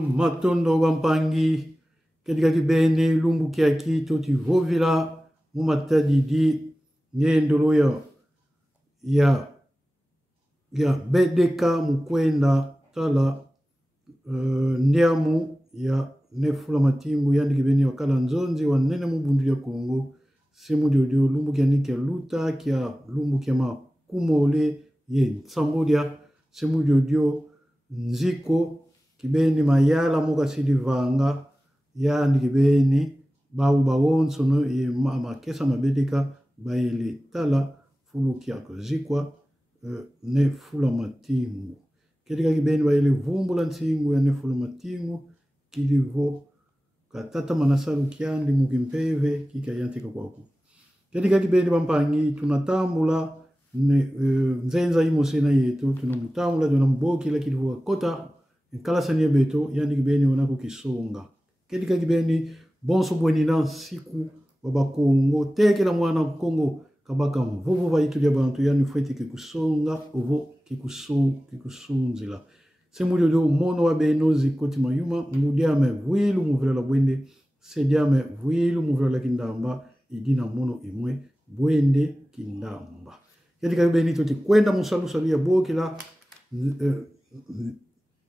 Matondo Wampangi, Kedika Kibene, Lumbu Kiaki, Toti Vovila, Mumata Didi, Nyendolo ya Bedeka, Mukwenda, Tala, Ndiamu, ya Nefula Matimbu, Yandi Kibene, Wakala Nzonzi, Wanene Mubundu ya Kongo, Semu Diodio, Lumbu Kianiki ya Luta, Kia Lumbu Kiama Kumole, Ye Sambodia, Semu Diodio, Nziko Kibeni Mayala Moka Sidivanga Yandi Kibeni Bau Bawon Sono Ye Makesa Mabedeka Baile Tala Fulu Kiako Zikwa Ne Fula Matingu Kedika Kibeni Baile Vumbula Ntingu ya Ne Fula Matingu Kilivo Katata Manasalu Kiandi Mukimpeve Kika Yantika Kwaku Kedika Kibeni Bampangi Tunatambula Nzenza imosena yetu tunamutamula tunamboki lakini huwa kota nkala sanye beto yani kibeni wanako kisonga kedika kibeni bonso bwenina siku baba Kongo teke la mwana Kongo kabaka mvovo baitu ya bantu yani fweti kikusonga ovo kikusunzila semulio do mono wa benozi koti mayuma mudiame vuilu muvela la bwende sediame vuilu muvela la kindamba idina mono imwe bwende kindamba Kedika Kibeni toti kwenda musalu ya bokila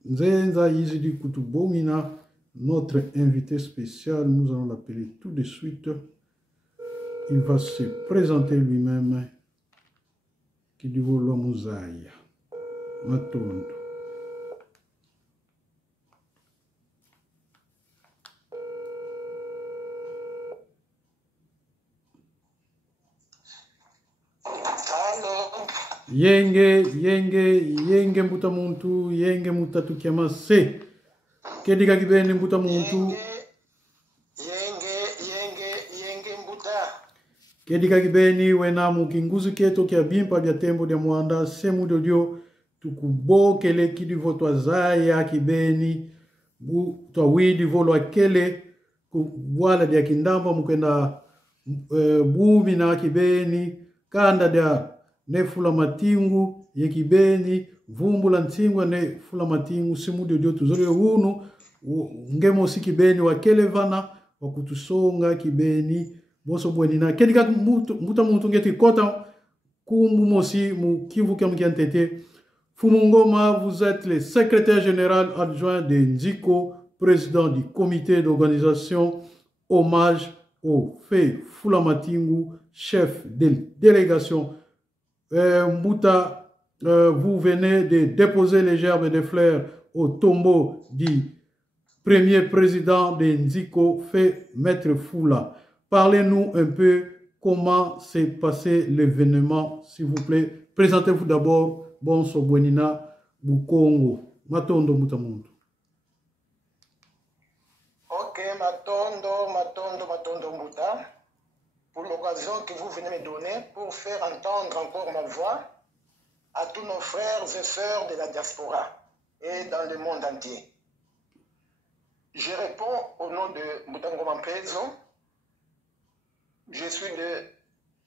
Nzenza Yizidi Kutubomina, notre invité spécial, nous allons l'appeler tout de suite. Il va se présenter lui-même. Kidivolo Muzaya. Matondo. Yenge mbuta muntu, yenge mutatu kiama se. Kedika Kibeni mbuta muntu. Yenge mbuta. Kedika Kibeni wena mukinguzu keto kia bimpa bia tembo dia mwanda. Semu dodio tukubo kele kidivo twa zaya Kibeni. Twa widi volo akele. Wala dia kindamba mukenda bumi na Kibeni. Kanda dia Nefula Matingu, Yekibeni, Vumbula Ntingwa Nefula Matingu, Simudio Dio Tuzori Unu, Ngemo si Kibeni, Wakelevana, Wakutusonga Kibeni, Boso Bwenina, Kedika Muta Mutungeti Kota, Kumbu Mosi, Mukivu Kamkiantete, Fumungoma, vous êtes le secrétaire général adjoint de Nziko, président du comité d'organisation, hommage au Fé Fula Matingu, chef de délégation. Mouta, vous venez de déposer les gerbes de fleurs au tombeau du premier président de Nziko, fait Maître Fula. Parlez-nous un peu comment s'est passé l'événement, s'il vous plaît. Présentez-vous d'abord, Bonso Bwenina Bukongo. Matondo Mutamuntu. Ok, Matondo Mbuta, pour l'occasion que vous venez me donner pour faire entendre encore ma voix à tous nos frères et sœurs de la diaspora et dans le monde entier. Je réponds au nom de Mutango Mampezo. Je suis de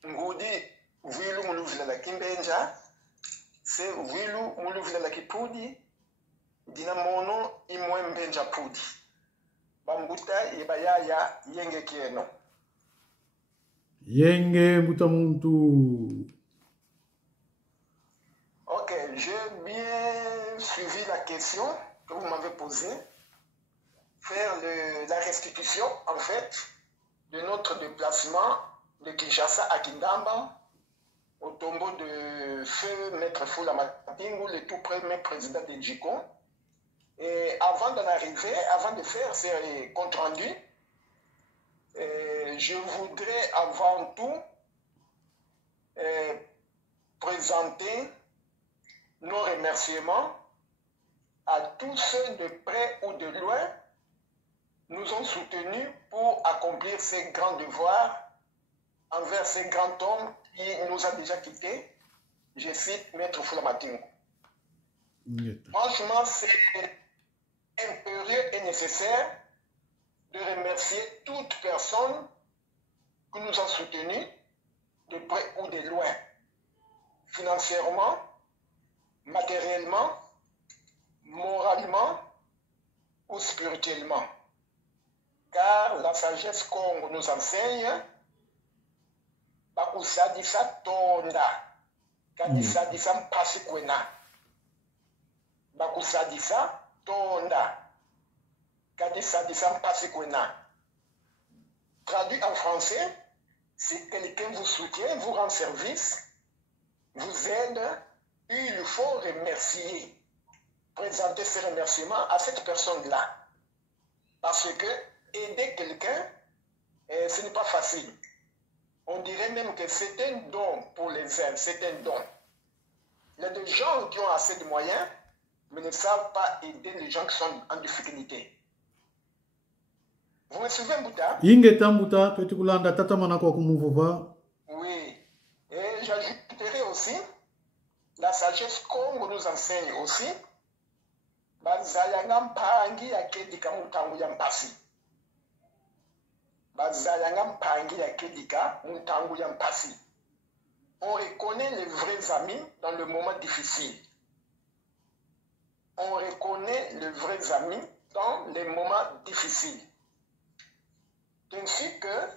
Ngudi Wilu Muluvila la Kimbenja. C'est Wilu Muluvila la Kipudi. Dinamono Imwembenja Pudi. Bambuta Ibayaya Yenge Kieno. Yenge Mutamuntu. Ok, j'ai bien suivi la question que vous m'avez posée. Faire la restitution, en fait, de notre déplacement de Kinshasa à Kindamba, au tombeau de feu Maître Foula Matingu, le tout premier président de Djiko. Et avant d'en arriver, avant de faire ces comptes rendus, je voudrais avant tout présenter nos remerciements à tous ceux de près ou de loin nous ont soutenus pour accomplir ces grands devoirs envers ces grands hommes qui nous a déjà quittés. Je cite Maître Foula Matingu. Franchement, c'est impérieux et nécessaire de remercier toute personne qui nous a soutenus de près ou de loin, financièrement, matériellement, moralement ou spirituellement. Car la sagesse qu'on nous enseigne, bakusadisa tonda, kadisadisa mpasikwena. Bakusadisa tonda, kadisadisa mpasikwena. Traduit en français, si quelqu'un vous soutient, vous rend service, vous aide, il faut remercier, présenter ses remerciements à cette personne-là. Parce que aider quelqu'un, ce n'est pas facile. On dirait même que c'est un don pour les uns, c'est un don. Il y a des gens qui ont assez de moyens, mais ne savent pas aider les gens qui sont en difficulté. Vous me suivez, Mbouta? Ingeta Mbuta, Petikulanda, Tata Manako Kumuvova. Oui. Et j'ajouterai aussi la sagesse qu'on nous enseigne aussi. Bazayanga mpangi ya kedika mutangu ya mpasi. Bazayanga mpangi ya kedika mutangu ya mpasi. On reconnaît les vrais amis dans le moment difficile. On reconnaît les vrais amis dans les moments difficiles. Ainsi que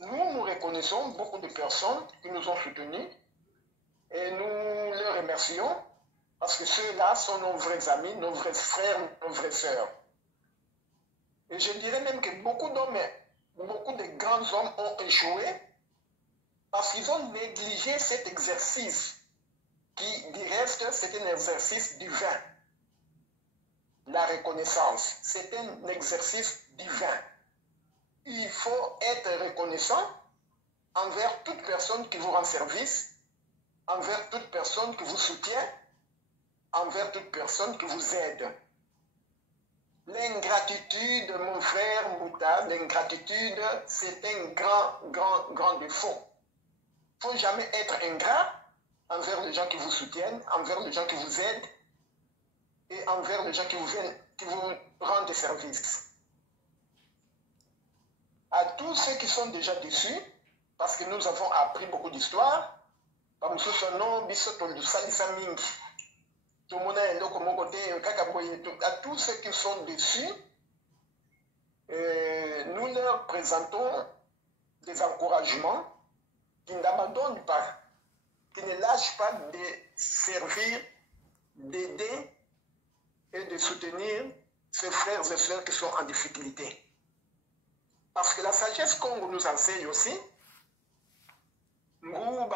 nous reconnaissons beaucoup de personnes qui nous ont soutenus et nous les remercions parce que ceux-là sont nos vrais amis, nos vrais frères, nos vraies sœurs. Et je dirais même que beaucoup d'hommes, beaucoup de grands hommes ont échoué parce qu'ils ont négligé cet exercice qui, du reste, c'est un exercice divin. La reconnaissance, c'est un exercice divin. Il faut être reconnaissant envers toute personne qui vous rend service, envers toute personne qui vous soutient, envers toute personne qui vous aide. L'ingratitude, mon frère Mbouta, l'ingratitude, c'est un grand défaut. Il ne faut jamais être ingrat envers les gens qui vous soutiennent, envers les gens qui vous aident et envers les gens qui vous rendent des services. À tous ceux qui sont déjà déçus, parce que nous avons appris beaucoup d'histoires, à tous ceux qui sont déçus, nous leur présentons des encouragements qui n'abandonnent pas, qui ne lâchent pas de servir, d'aider et de soutenir ces frères et sœurs qui sont en difficulté. Parce que la sagesse qu'on nous enseigne aussi, vous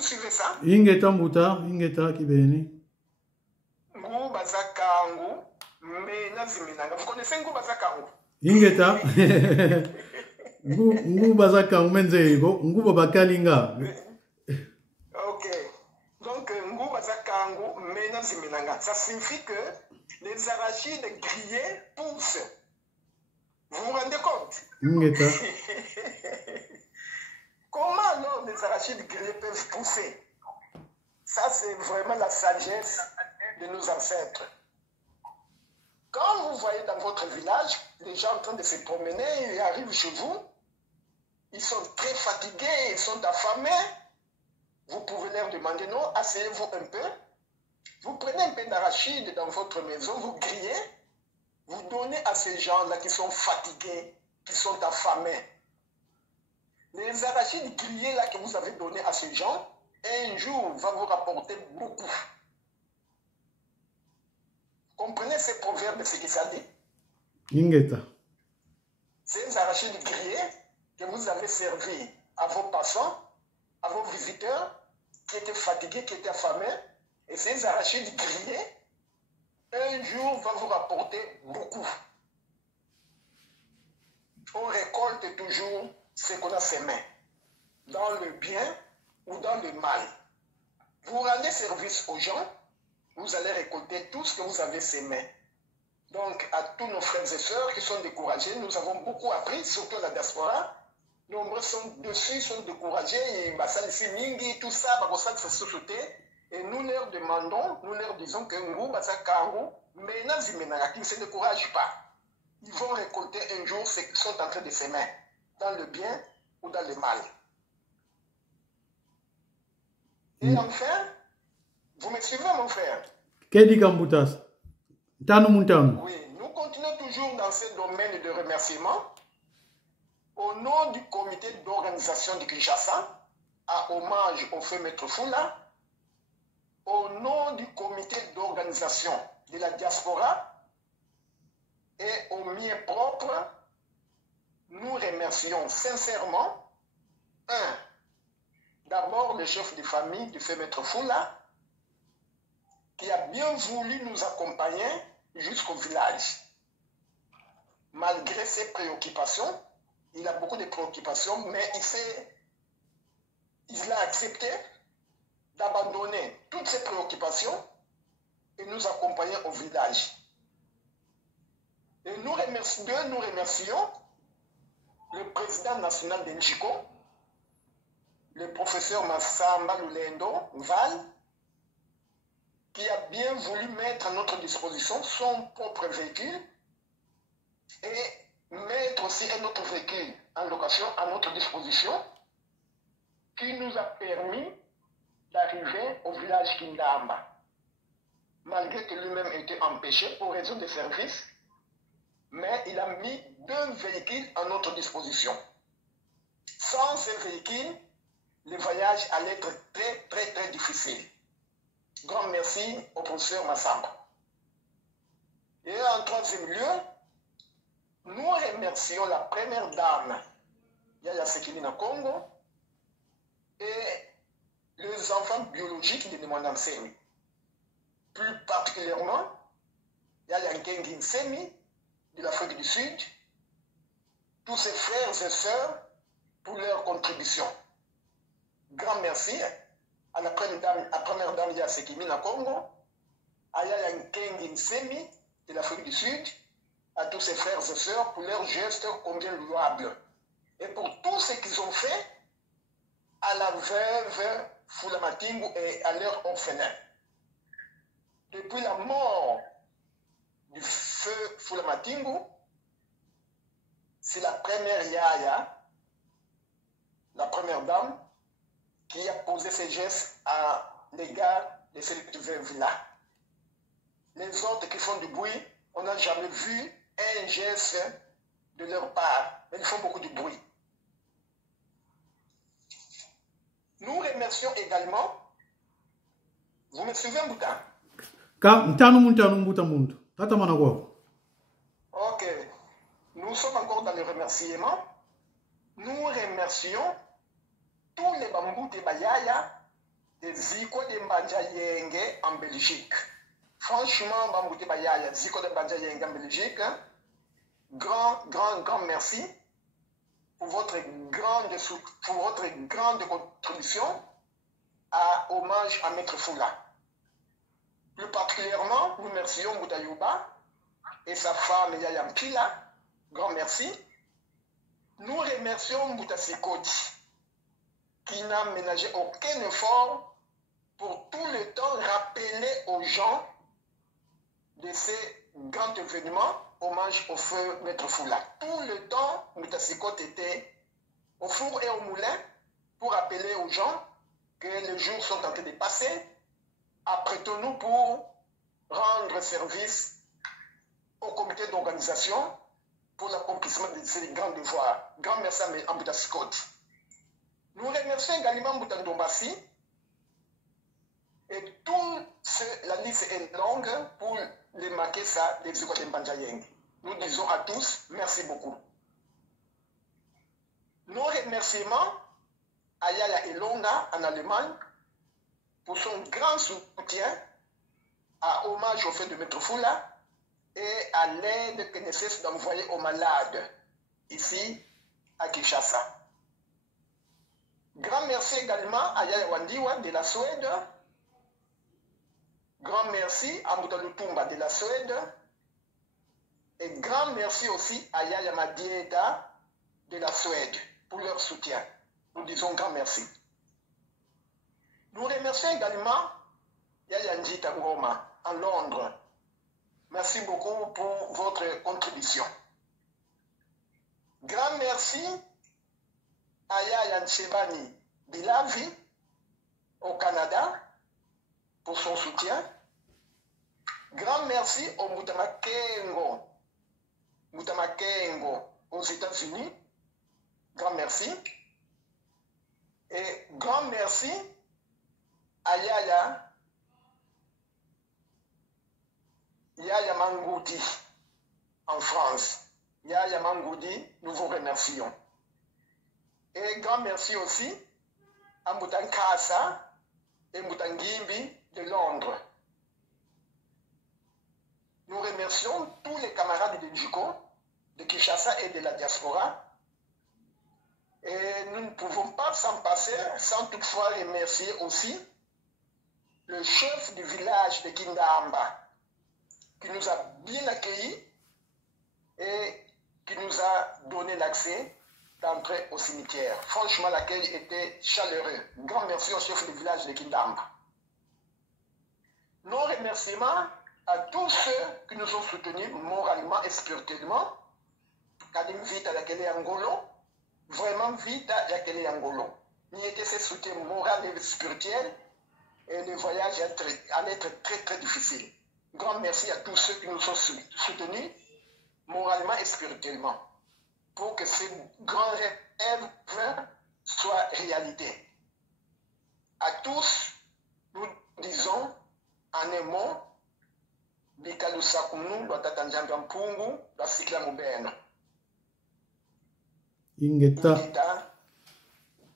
suivez ça? Ingeta Mbuta, Ingeta Kibeni. Vous connaissez Ngubazakangu? Ingeta. Ngubazakangu Menzego, Ngubakalinga. nango mena zimenanga. Ça signifie que les arachides grillés poussent. Vous vous rendez compte? Comment alors les arachides grillés peuvent pousser? Ça, c'est vraiment la sagesse de nos ancêtres. Quand vous voyez dans votre village les gens en train de se promener, ils arrivent chez vous, ils sont très fatigués, ils sont affamés, vous pouvez leur demander, non, asseyez-vous un peu, vous prenez un peu d'arachide dans votre maison, vous grillez, vous donnez à ces gens-là qui sont fatigués, qui sont affamés. Les arachides grillés là que vous avez donnés à ces gens, un jour va vous rapporter beaucoup. Comprenez ces proverbes, ce que ça dit? Ces arachides grillés que vous avez servis à vos passants, à vos visiteurs qui étaient fatigués, qui étaient affamés, et ces arachides grillés, un jour va vous rapporter beaucoup. On récolte toujours ce qu'on a semé, dans le bien ou dans le mal. Vous rendez service aux gens, vous allez récolter tout ce que vous avez semé. Donc, à tous nos frères et sœurs qui sont découragés, nous avons beaucoup appris, surtout la diaspora. Nombreux sont dessus, sont découragés, et Basalisi Mingi, tout ça, Bagosak se société. Et nous leur demandons, nous leur disons que Ngou, Basakaru, Menazimena, qui ne se découragent pas. Ils vont récolter un jour ce qu'ils sont en train de semer, dans le bien ou dans le mal. Et enfin, vous me suivez, mon frère? Kedi Kambutas. Oui, nous continuons toujours dans ce domaine de remerciement. Au nom du comité d'organisation de Kinshasa, à hommage au feu Maître Fula, au nom du comité d'organisation de la diaspora et au mien propre, nous remercions sincèrement, d'abord le chef de famille du feu Maître Fula, qui a bien voulu nous accompagner jusqu'au village. Malgré ses préoccupations, il a beaucoup de préoccupations, mais il a accepté d'abandonner toutes ses préoccupations et nous accompagner au village. Et nous remercions le président national de Njiko, le professeur Massamba Lulendo Val, qui a bien voulu mettre à notre disposition son propre véhicule et mettre aussi un autre véhicule en location à notre disposition qui nous a permis d'arriver au village Kindamba. Malgré que lui-même était empêché pour raison de service, mais il a mis 2 véhicules à notre disposition. Sans ces véhicules, le voyage allait être très difficile. Grand merci au professeur Massamba. Et en troisième lieu, nous remercions la première dame, Yaya Sekilina Congo, et les enfants biologiques de Nimwandansemi. Plus particulièrement, Yaya Nkengi Nsemi de l'Afrique du Sud, tous ses frères et sœurs pour leur contribution. Grand merci à la première dame Yaya Sekilina Congo, à Yaya Nkengi Nsemi de l'Afrique du Sud, à tous ses frères et sœurs pour leurs gestes combien louables. Et pour tout ce qu'ils ont fait à la veuve Fulamatingu et à leur orphelin. Depuis la mort du feu Fulamatingu, c'est la première Yaya, la première dame, qui a posé ses gestes à l'égard de cette veuve-là. Les autres qui font du bruit, on n'a jamais vu un geste de leur part, mais ils font beaucoup de bruit. Nous remercions également, vous me suivez, Mbouta? Ok, nous sommes encore dans le remerciement. Nous remercions tous les Bambouté Bayaya de Ziko de Mbanja Yenge en Belgique. Franchement, Bambouté Bayaya, Ziko de Mbanja Yenge en Belgique, grand merci pour votre grande contribution à hommage à Maître Fula. Plus particulièrement, nous remercions Moutayouba et sa femme Yaya Mpila. Grand merci. Nous remercions Moutasikoti, qui n'a ménagé aucun effort pour tout le temps rappeler aux gens de ces grands événements, hommage au feu Maître Foula. Tout le temps, Moutasikoti était au four et au moulin pour rappeler aux gens que les jours sont en train de passer. Apprêtons-nous pour rendre service au comité d'organisation pour l'accomplissement de ces grands devoirs. Grand merci à Moutasikoti. Nous remercions également Moutandombassi et la liste est longue pour les marquer ça des écoles de Mbandjayeng. Nous disons à tous merci beaucoup. Nos remerciements à Yaya Elonga en Allemagne pour son grand soutien à hommage au fait de Maître Foula et à l'aide que ne cesse d'envoyer aux malades ici à Kinshasa. Grand merci également à Yaya Wandiwa de la Suède. Grand merci à Moutalutumba de la Suède. Et grand merci aussi à Yaya Madieda de la Suède pour leur soutien. Nous disons grand merci. Nous remercions également Yaya Njita Ngoma en Londres. Merci beaucoup pour votre contribution. Grand merci à Yaya Nchebani Bilavi au Canada pour son soutien. Grand merci au Moutamakengo aux États-Unis. Grand merci. Et grand merci à Yaya Mangoudi en France. Yaya Mangoudi, nous vous remercions. Et grand merci aussi à Moutankasa et Moutangimbi de Londres. Nous remercions tous les camarades de Djiko, de Kinshasa et de la diaspora. Et nous ne pouvons pas s'en passer sans toutefois remercier aussi le chef du village de Kindamba, qui nous a bien accueillis et qui nous a donné l'accès d'entrer au cimetière. Franchement, l'accueil était chaleureux. Grand merci au chef du village de Kindamba. Nos remerciements à tous ceux qui nous ont soutenus moralement et spirituellement. Kadim Vita Yakele Angolo, vraiment Vita Yakele Angolo. N'y était ce soutien moral et spirituel et le voyage allait être très très difficile. Grand merci à tous ceux qui nous ont soutenus moralement et spirituellement pour que ce grand rêve soit réalité. À tous, nous disons en un mot, Bikalusakunu, Lwatatanjanga Mpungu, Lwasikla Mubeno. Ingeta.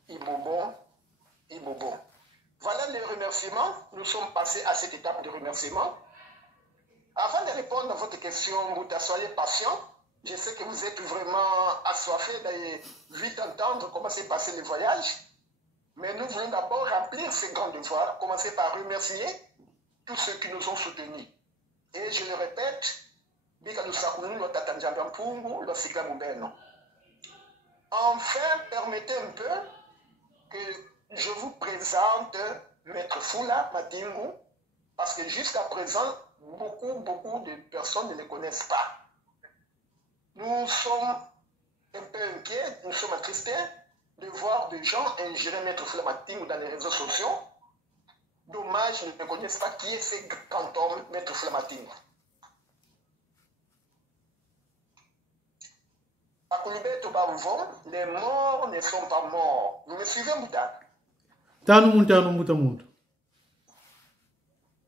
Ibobo. Voilà les remerciements. Nous sommes passés à cette étape de remerciement. Avant de répondre à votre question, Mouta, soyez patient. Je sais que vous êtes vraiment assoiffés d'aller vite entendre comment s'est passé le voyage. Mais nous voulons d'abord remplir ces grands devoirs, commencer par remercier tous ceux qui nous ont soutenus. Et je le répète, enfin, permettez un peu que je vous présente Maître Foula Madingu, parce que jusqu'à présent, beaucoup de personnes ne le connaissent pas. Nous sommes un peu inquiets, nous sommes attristés de voir des gens ingérer Maître Foula Madingu dans les réseaux sociaux. Dommage, ils ne connaissent pas qui est ce grand homme, Maître Foula Madingu. À Koulibeto Bavon, les morts ne sont pas morts. Vous me suivez, Mouta? Tanu Mouta.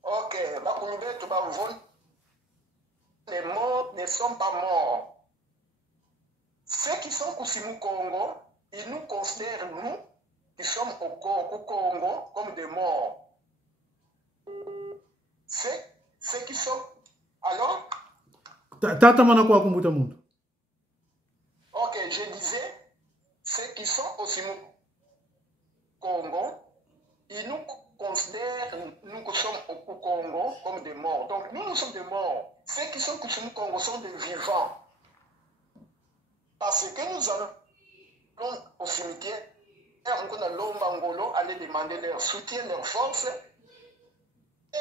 Ok, à Koulibeto Bavon, les morts ne sont pas morts. Ceux qui sont au Congo, ils nous considèrent, nous, qui sommes au Congo, comme des morts. Ceux qui sont... Alors? Tata Manakwa Kumbuta Mouta. Ok, je disais, ceux qui sont au Congo, ils nous considèrent considère nous qui sommes au Congo comme des morts. Donc nous sommes des morts. Ceux qui sont au Congo sont des vivants. Parce que nous allons au cimetière, on a l'Ombangolo, aller demander leur soutien, leur force. Les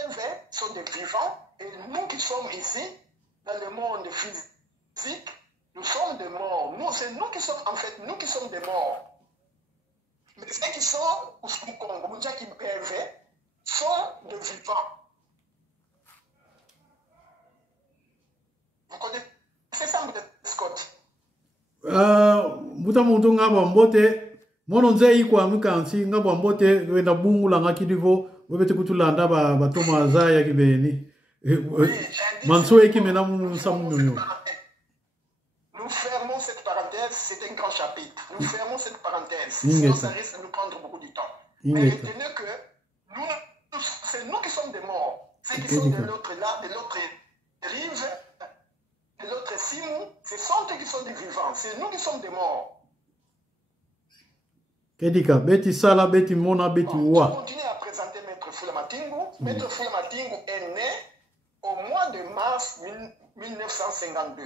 sont des vivants. Et nous qui sommes ici, dans le monde physique, nous sommes des morts. C'est nous qui sommes, en fait, nous qui sommes des morts. Mais ceux qui sont au Congo, qui peuvent, sont des vivants. Vous connaissez ça, M. Scott? Muta muntu ngaba mbote mono nze ikwa mikansi ngaba mbote wenda bungu la ngakidivo webete kutulanda ba toma zaya kibeni manso ekimena mu samunyo. Nous fermons cette parenthèse, c'est un grand chapitre. Nous fermons cette parenthèse. Sinon, ça risque de nous prendre beaucoup de temps. Mais retenez que c'est nous qui sommes des morts. Ceux qui sont de l'autre rive, de l'autre cime, ce sont eux qui sont des vivants. C'est nous qui sommes des morts. Kedika, beti sala, beti mona, beti wa. Je continue à présenter Maître Fula Matingu. Maître Fula Matingu est né au mois de mars 1952.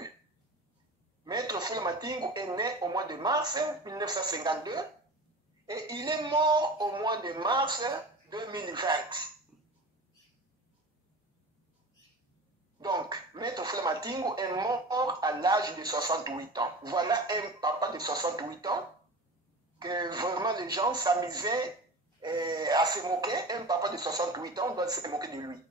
Maître Fula Matingu est né au mois de mars 1952 et il est mort au mois de mars 2020. Donc, Maître Fula Matingu est mort à l'âge de 68 ans. Voilà un papa de 68 ans que vraiment les gens s'amusaient à se moquer. Un papa de 68 ans doit se moquer de lui.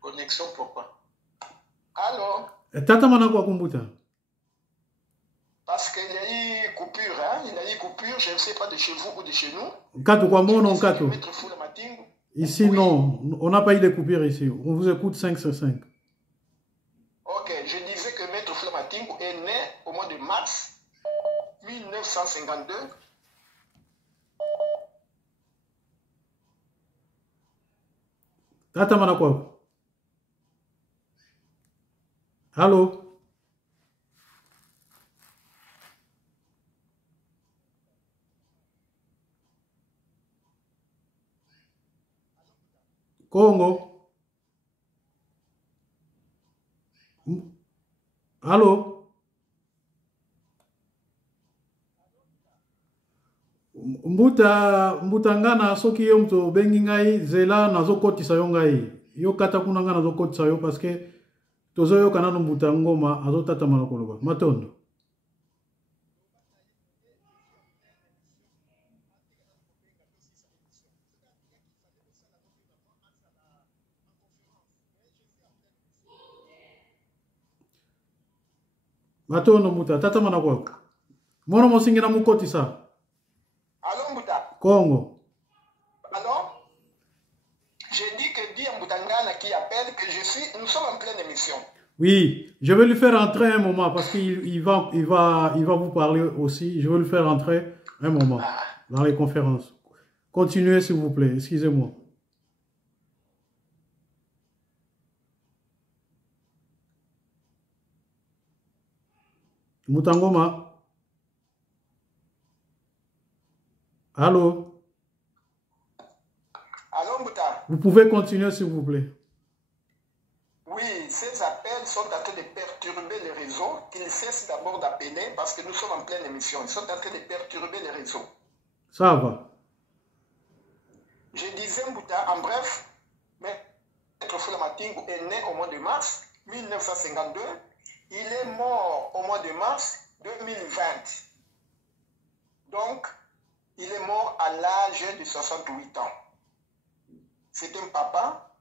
Connexion pourquoi? Allô? Tata Manakwa Kumbuta. Parce qu'il y a eu coupure, hein? Il y a eu coupure, je ne sais pas de chez vous ou de chez nous. Kato quoi, mon non, Kato. Ici, oui. Non, on n'a pas eu de coupure ici. On vous écoute 5 sur 5. Ok, je disais que Maître Fula Matingu est né au mois de mars 1952. Tata Manakwa. Allô? Congo? Allô? Mbutangana soki yo mto bengi ngai zela nazokotisa yo ngai. Yo kata kuna nga nazokotisa yo parce que tozo yo kana no mbutangoma azotata malakoloba. Matondo. Matondo muta tata manakwa. Mono mosingira mukotisa. Allô Mbuta? Congo. Alors, j'ai dit que dit Mbutangana qui appelle que nous sommes en pleine émission. Oui, je vais lui faire entrer un moment parce qu'il va vous parler aussi. Je vais lui faire entrer un moment dans les conférences. Continuez s'il vous plaît, excusez-moi. Mutangoma. Allô? Allô, Mbuta? Vous pouvez continuer, s'il vous plaît. Oui, ces appels sont en train de perturber les réseaux, qu'ils cessent d'abord d'appeler parce que nous sommes en pleine émission. Ils sont en train de perturber les réseaux. Ça va. Je disais, Mbuta, en bref, Maître Fula Matingu est né au mois de mars 1952. Il est mort au mois de mars 2020. Donc, il est mort à l'âge de 68 ans. C'est un papa,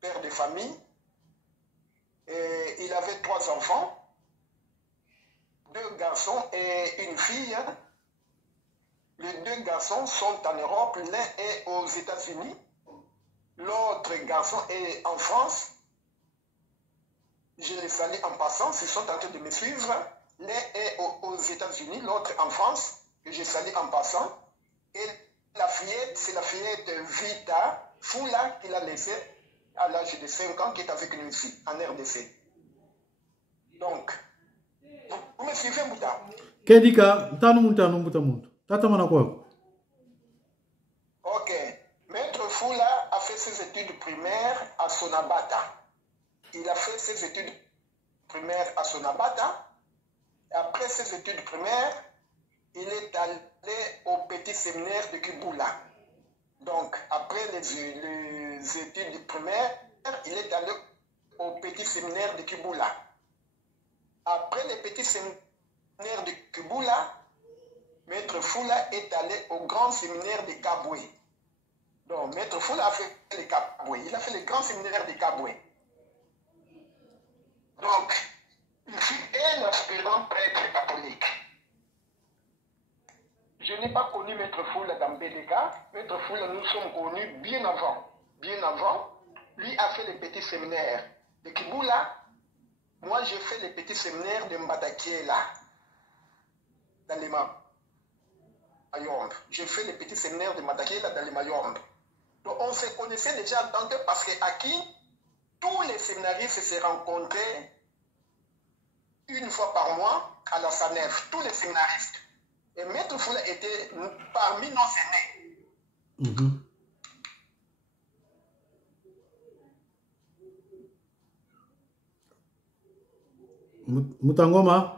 père de famille. Et il avait 3 enfants, 2 garçons et une fille. Les 2 garçons sont en Europe, l'un est aux États-Unis, l'autre garçon est en France. Je les salue en passant, s'ils sont en train de me suivre. L'un est aux États-Unis, l'autre en France, que je salue en passant. Et la fillette, c'est la fillette Vita Fula qu'il a laissée à l'âge de 5 ans, qui est avec nous ici, en RDC. Donc, Vous me suivez, Mouta? Kedika, tanu muta muntu. Tata mana quoi? Ok. Maître Foula a fait ses études primaires à Sonabata. Il a fait ses études primaires à Sonabata. Après ses études primaires, il est allé au petit séminaire de Kibula. Donc, après les études primaires, il est allé au petit séminaire de Kibula. Après le petit séminaire de Kibula, Maître Foula est allé au grand séminaire de Kabwe. Donc, Maître Foula a fait le Kabwe. Il a fait le grand séminaire de Kabwe. Donc, il fut un aspirant prêtre catholique. Je n'ai pas connu Maître Foula dans BDK. Maître Foula, nous sommes connus bien avant. Bien avant, lui a fait le petit séminaire de Kibula. Moi, j'ai fait le petit séminaire de Mbatakiela, dans les Mayombe. J'ai fait le petit séminaire de Mbatakiela dans les Mayombe. Donc, on se connaissait déjà en tant que, parce qu'à qui tous les séminaristes se rencontraient une fois par mois à la SANEF, tous les séminaristes. Et Maître Foula était parmi nos aînés. Mutangoma?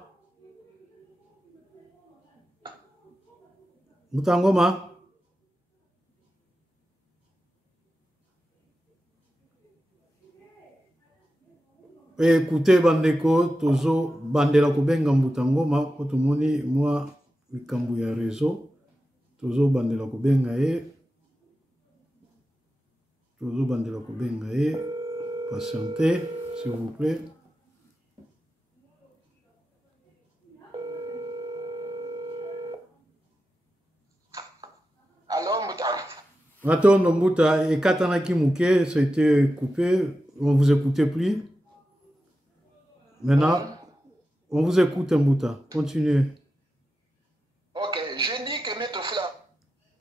Mutangoma? Écoutez, bandeko, tozo bandela kubenga Mutangoma, kotomoni moi mikambu ya réseau, tozo bandela kubenga tozo bandela kubenga patientez, s'il vous plaît. Alors, Mouta. Attends, Mouta, et Katanaki Mouké, ça a été coupé, on vous écoutait plus. Maintenant, on vous écoute, Mouta. Continuez. Ok, je dis que Maître Foula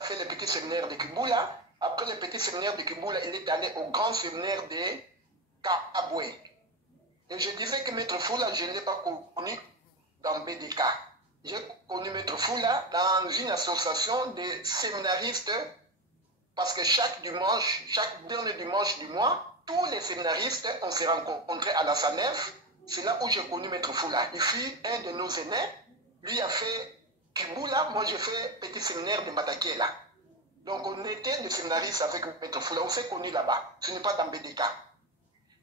a fait le petit séminaire de Kibula. Après le petit séminaire de Kibula, il est allé au grand séminaire de Kabwe. Et je disais que Maître Foula, je ne l'ai pas connu dans BDK. J'ai connu Maître Foula dans une association de séminaristes parce que chaque dernier dimanche du mois, tous les séminaristes, on s'est rencontrés à la SANEF. C'est là où j'ai connu Maître Foula. Il fut un de nos aînés. Lui a fait Kibula, moi j'ai fait petit séminaire de Mbatakiela. Donc on était des séminaristes avec Maître Foula. On s'est connus là-bas. Ce n'est pas dans BDK.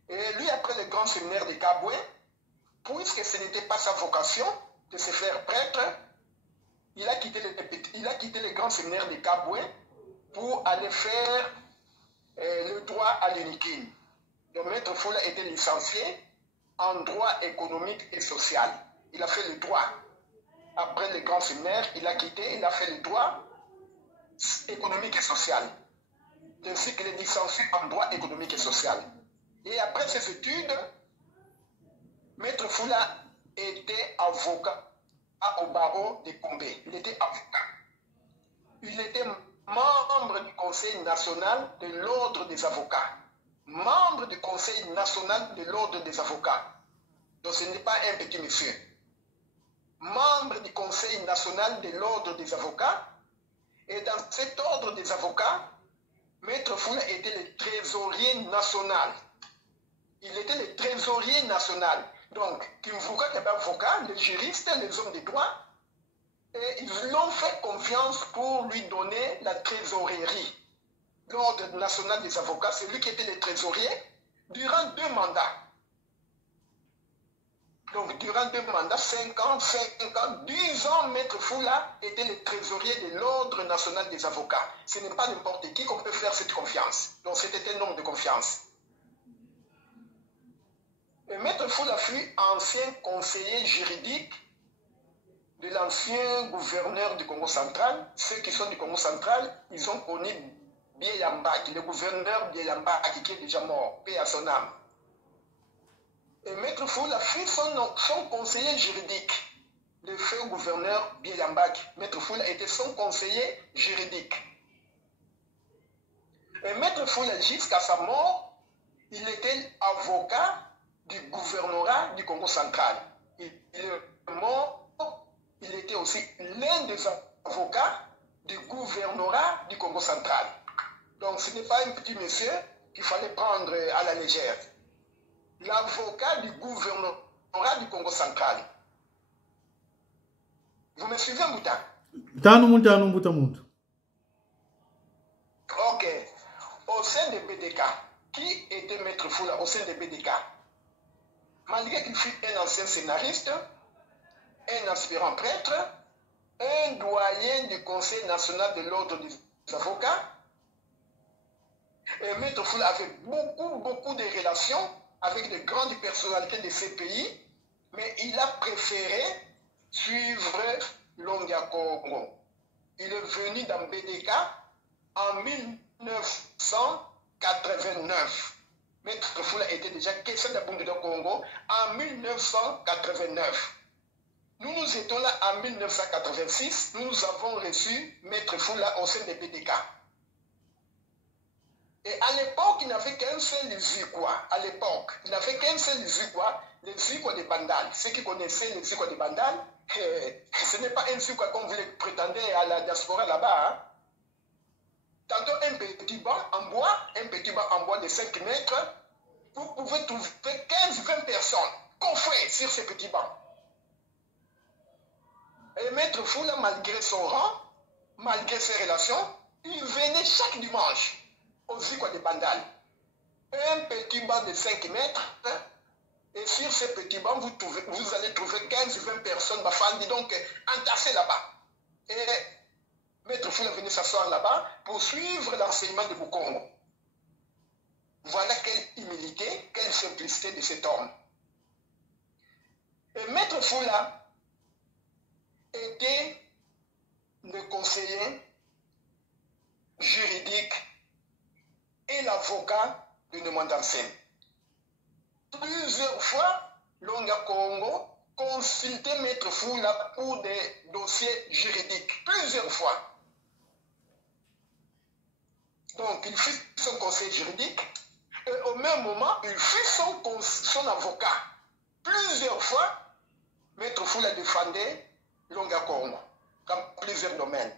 Et lui, après le grand séminaire de Kabwe, puisque ce n'était pas sa vocation de se faire prêtre, il a quitté le grand séminaire de Kabwe pour aller faire le droit à l'UNIKIN. Donc Maître Foula était licencié en droit économique et social. Il a fait le droit. Après le grand séminaire, il a quitté, il a fait le droit économique et social. Ainsi qu'il est licencié en droit économique et social. Et après ses études, Maître Foula était avocat au barreau de Kombé. Il était avocat. Il était membre du Conseil national de l'Ordre des avocats. Membre du Conseil national de l'Ordre des avocats. Donc ce n'est pas un petit monsieur. Membre du Conseil national de l'Ordre des avocats. Et dans cet ordre des avocats, Maître Foula était le trésorier national. Il était le trésorier national. Donc, Kimvuka qui est avocat, les juristes, les hommes de droit, et ils l'ont fait confiance pour lui donner la trésorerie. L'Ordre national des avocats, c'est lui qui était le trésorier durant 2 mandats. Donc, durant 2 mandats, 5 ans, 10 ans, Maître Foula était le trésorier de l'Ordre national des avocats. Ce n'est pas n'importe qui qu'on peut faire cette confiance. Donc, c'était un homme de confiance. Et Maître Foula fut ancien conseiller juridique de l'ancien gouverneur du Congo central. Ceux qui sont du Congo central, ils ont connu Bieyambaki, le gouverneur Bieyambaki qui est déjà mort, paix à son âme. Et Maître Foula fut son conseiller juridique, le feu gouverneur Bieyambaki. Maître Foula était son conseiller juridique. Et Maître Foula, jusqu'à sa mort, il était avocat du gouvernorat du Congo central. Il mort, il était aussi l'un des avocats du gouvernorat du Congo central. Donc ce n'est pas un petit monsieur qu'il fallait prendre à la légère. L'avocat du gouvernorat du Congo central. Vous me suivez, Mouta? Ok. Au sein de BDK, qui était Maître Foula au sein de BDK? Malgré qu'il fut un ancien scénariste, un aspirant prêtre, un doyen du Conseil national de l'ordre des avocats, et Maître Foula avait beaucoup de relations avec de grandes personnalités de ces pays, mais il a préféré suivre Longia Congo. Il est venu dans BDK en 1989. Maître Foula était déjà question d'Abundu de Congo en 1989. Nous étions là en 1986. Nous avons reçu Maître Foula au sein de BDK. Et à l'époque, il n'avait qu'un seul Zikwa. À l'époque, il n'avait qu'un seul Zikwa, le Zikwa de Bandal. Ceux qui connaissaient le Zikwa de Bandal, ce n'est pas un Zikwa comme vous le prétendez à la diaspora là-bas. Hein. Tantôt un petit banc en bois, de 5 mètres, vous pouvez trouver 15-20 personnes coffrées sur ce petit banc. Et Maître Foula, malgré son rang, malgré ses relations, il venait chaque dimanche au Zikwa de Bandal. Un petit banc de 5 mètres, et sur ce petit banc, vous allez trouver 15-20 personnes, donc entassées là-bas. Et Maître Foula venait s'asseoir là-bas pour suivre l'enseignement de Bukongo. Voilà quelle humilité, quelle simplicité de cet homme. Et Maître Foula était le conseiller juridique et l'avocat de Nemandansen. Plusieurs fois, Longa Congo consultait Maître Foula pour des dossiers juridiques. Plusieurs fois. Donc, il fut son conseiller juridique et au même moment, il fut son avocat. Plusieurs fois, Maître Foula défendait Longa Congo dans plusieurs domaines.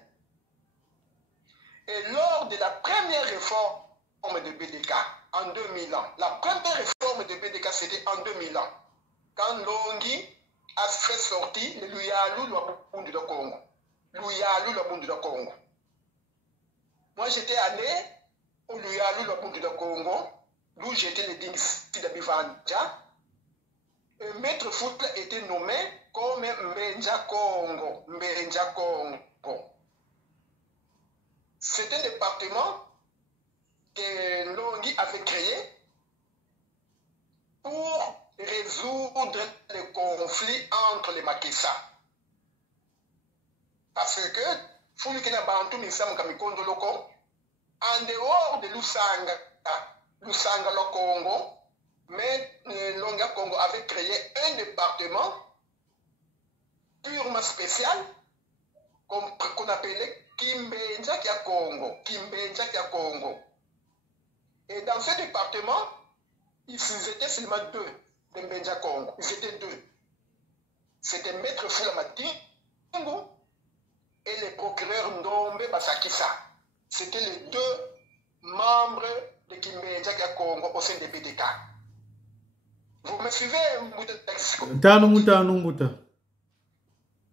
Et lors de la première réforme de BDK en 2000 ans, la première réforme de BDK c'était en 2000 ans, quand Longi a fait sortir le Luyalu Lwabundu de Congo. Luyalu Lwabundu de Congo. Moi j'étais allé au Luyalu Lwabundu de Congo, d'où j'étais le dynastie de Bivanja. Et Maître Foula était nommé comme Mbenja Congo. Mbenja Congo. C'est un département que Longi avait créé pour résoudre les conflits entre les Makissa. Parce que Fulukina Bantu Misam Kamikondo Loko, en dehors de Lusanga le Congo, mais Longa Congo avait créé un département purement spécial qu'on appelait Kimbenja Kia Congo. Kimbenja Kia Congo. Et dans ce département, ils étaient seulement deux de Mbenja Congo. Ils étaient deux. C'était Maître Fulamati et le procureur Ndombe Basakisa. C'était les deux membres de Kimbenja Kia Congo au sein de BDK. Vous me suivez, Mouta?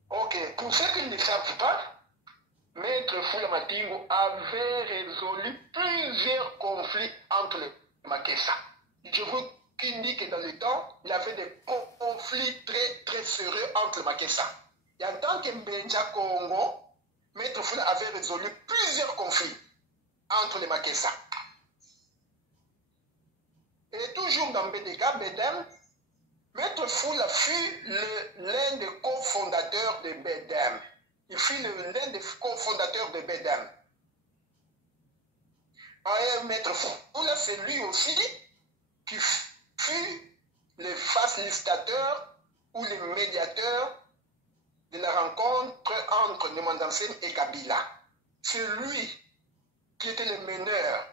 Ok. Pour ceux qui ne le savent pas, Maître Foula Matingo avait résolu plusieurs conflits entre les Makessa. Je vous dis que dans le temps, il y avait des conflits très sérieux entre les Makessa. Et en tant que Mbenja Congo, Maître Foula avait résolu plusieurs conflits entre les Makessa. Et toujours dans BDK, Bedem, Maître Foula fut l'un des cofondateurs de Bedem. Il fut l'un des cofondateurs de Bedem. Maître Foula, c'est lui aussi qui fut le facilitateur ou le médiateur de la rencontre entre Nemandansen et Kabila. C'est lui qui était le meneur,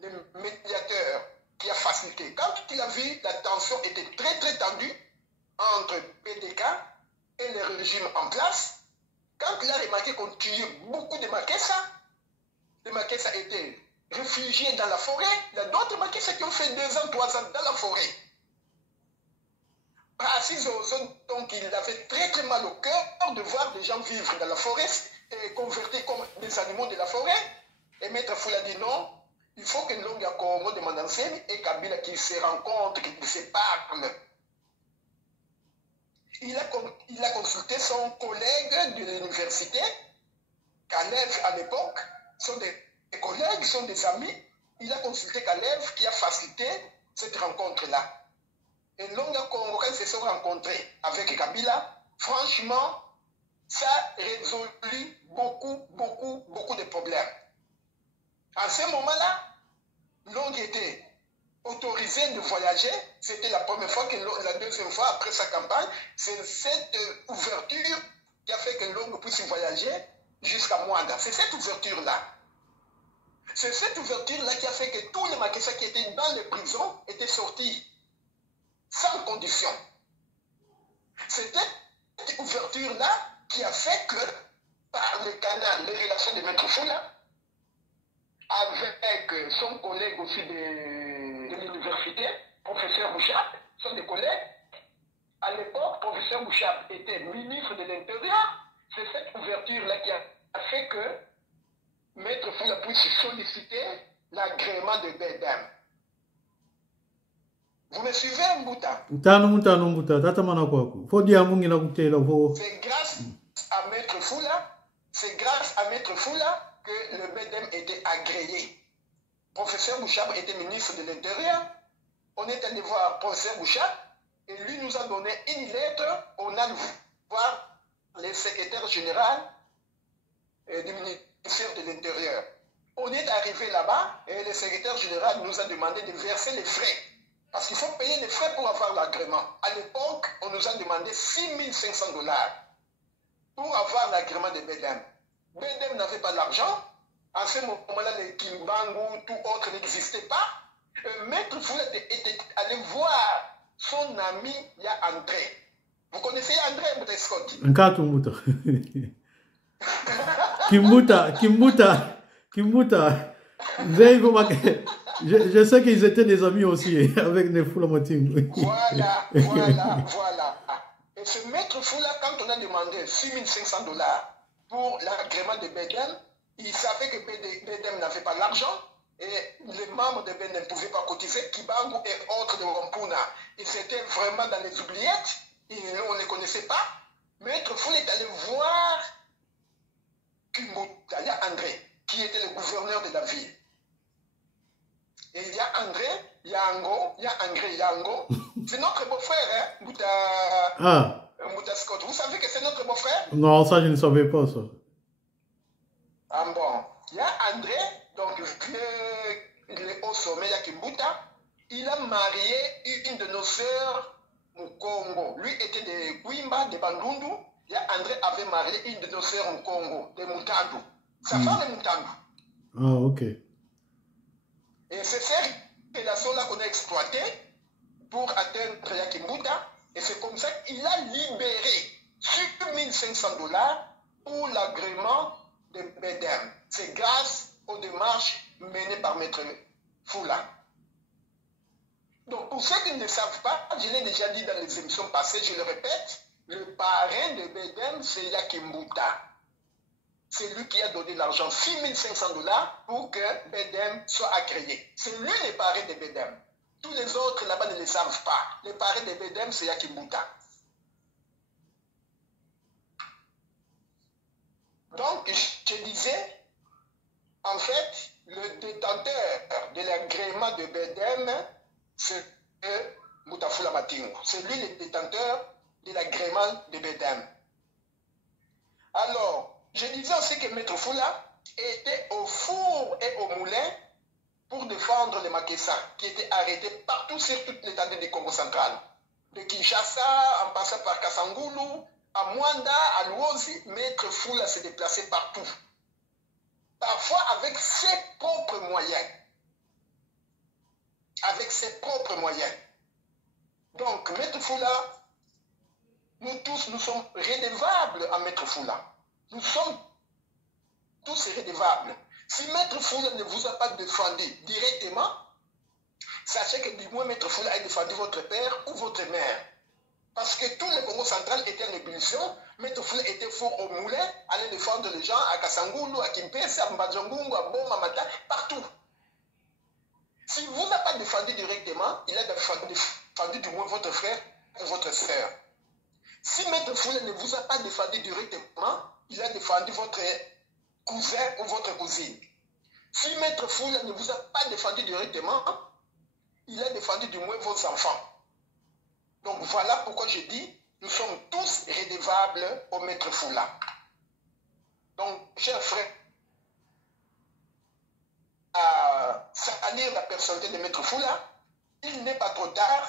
le médiateur qui a facilité. Quand il a vu la tension était très tendue entre PDK et le régime en place, quand il a remarqué qu'on tuait beaucoup de Makessa, les Makessa étaient réfugiés dans la forêt, il y a d'autres Makessa qui ont fait 2 ans, 3 ans dans la forêt. Donc il avait très très mal au cœur de voir des gens vivre dans la forêt et convertis comme des animaux de la forêt. Et Maître Foula dit non, il faut que Nlonga Congo de Mandansemi et Kabila qui se rencontrent, qui se parlent. Il a consulté son collègue de l'université, Kalev à l'époque, sont des collègues, sont des amis. Il a consulté Kalev qui a facilité cette rencontre-là. Et Nlonga Congo, quand ils se sont rencontrés avec Kabila, franchement, ça a résolu beaucoup de problèmes. À ce moment-là, Nlonga était autorisé de voyager. C'était la première fois, la deuxième fois après sa campagne. C'est cette ouverture qui a fait que Nlonga puisse voyager jusqu'à Mwanda. C'est cette ouverture-là. C'est cette ouverture-là qui a fait que tous les Makessa qui étaient dans les prisons étaient sortis sans condition. C'était cette ouverture-là qui a fait que, par le canal, les relations de Maître Foula, avec son collègue aussi de l'université, professeur Bouchard, sont des collègues. À l'époque, professeur Bouchard était ministre de l'Intérieur. C'est cette ouverture-là qui a fait que Maître Foula puisse solliciter l'agrément de Bedem. Vous me suivez, Mbouta? C'est grâce à Maître Foula, que le BEDEM était agréé. Professeur Bouchard était ministre de l'Intérieur. On est allé voir professeur Bouchard et lui nous a donné une lettre. On a voir le secrétaire général du ministère de l'Intérieur. On est arrivé là-bas et le secrétaire général nous a demandé de verser les frais. Parce qu'il faut payer les frais pour avoir l'agrément. À l'époque, on nous a demandé $6 500 pour avoir l'agrément de BEDEM. BEDEM n'avait pas l'argent. En ce moment-là, les Kimbangu, tout autre n'existait pas. Maître Foula était allé voir son ami, il y a André. Vous connaissez André Mbrescott? Kimbuta. Je sais qu'ils étaient des amis aussi avec les Foula Matim. Voilà. Et ce Maître Foula, quand on a demandé $6 500 pour l'agrément de BEDEM, il savait que BEDEM n'avait pas l'argent et les membres de BEDEM ne pouvaient pas cotiser. Kibangu et autres de Wampuna, ils étaient vraiment dans les oubliettes et on ne les connaissait pas. Maître Foula est allé voir Kimbuta, il y a André, qui était le gouverneur de la ville. Et il y a André Yango, il y a André Yango. C'est notre beau-frère, hein, Mbouta Scott. Vous savez que c'est notre beau-frère? Non, ça je ne savais pas ça. Ah bon. Il y a André, donc il est au sommet, il y a Kimbuta. Il a marié une de nos sœurs Mukongo. Lui était de Kwimba, de Bandundu. Il y a André avait marié une de nos sœurs Mukongo, de Mutandu. Sa femme est Mutandu. Ah, ok. Et c'est cette relation-là qu'on a exploitée pour atteindre Yakimbuta. Et c'est comme ça qu'il a libéré $6 500 pour l'agrément de BEDEM. C'est grâce aux démarches menées par Maître Foula. Donc pour ceux qui ne le savent pas, je l'ai déjà dit dans les émissions passées, je le répète, le parrain de BEDEM, c'est Yakimbuta. C'est lui qui a donné l'argent, $6 500 pour que BEDEM soit agréé. C'est lui le parrain de BEDEM. Tous les autres là-bas ne le savent pas. Le parrain de BEDEM, c'est Yakimbuta. Donc, je disais, en fait, le détenteur de l'agrément de BEDEM, c'est Mbouta Foula Matingu. C'est lui le détenteur de l'agrément de BEDEM. Alors, je disais aussi que Maître Foula était au four et au moulin pour défendre les Makessa qui étaient arrêtés partout sur toute l'étendue du Congo central. De Kinshasa, en passant par Kassangoulou, à Mwanda, à Luozi, Maître Foula s'est déplacé partout. Parfois avec ses propres moyens. Donc, Maître Foula Nous tous, nous sommes redevables à Maître Foula. Nous sommes tous redevables. Si Maître Foula ne vous a pas défendu directement, sachez que du moins Maître Foula a défendu votre père ou votre mère. Parce que tout le Congo central était en ébullition. Maître Foula était fort au moulin, allait défendre les gens à Kassangoulou, à Kimpese, à Mbadjongungu, à Boma, Mata, partout. S'il ne vous a pas défendu directement, il a défendu du moins votre frère ou votre sœur. Si Maître Foula ne vous a pas défendu directement, il a défendu votre cousin ou votre cousine. Si Maître Foula ne vous a pas défendu directement, il a défendu du moins vos enfants. Donc voilà pourquoi je dis, nous sommes tous redevables au Maître Foula. Donc, chers frères, à salir la personnalité de Maître Foula, il n'est pas trop tard,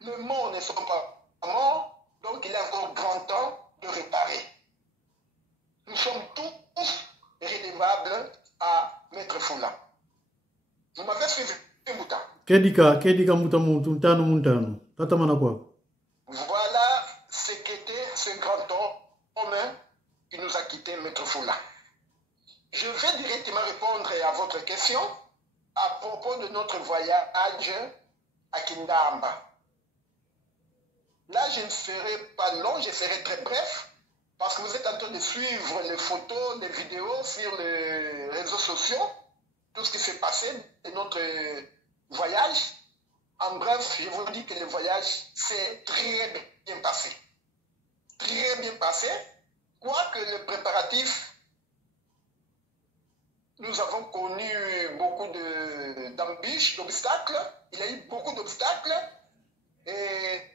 le monde ne sont pas morts, donc il est encore grand temps de réparer. Nous sommes tous redevables à Maître Foula. Vous m'avez suivi, Mouta? Kedika Muntano. Tata Manakwa. Voilà ce qu'était ce grand homme qui nous a quitté, Maître Foula. Je vais directement répondre à votre question à propos de notre voyage à Kindamba. Là, je ne serai pas long, je serai très bref, parce que vous êtes en train de suivre les photos, les vidéos sur les réseaux sociaux, tout ce qui s'est passé de notre voyage. En bref, je vous dis que le voyage s'est très bien passé. Très bien passé, quoique le préparatif, nous avons connu beaucoup d'embûches, d'obstacles. Il y a eu beaucoup d'obstacles et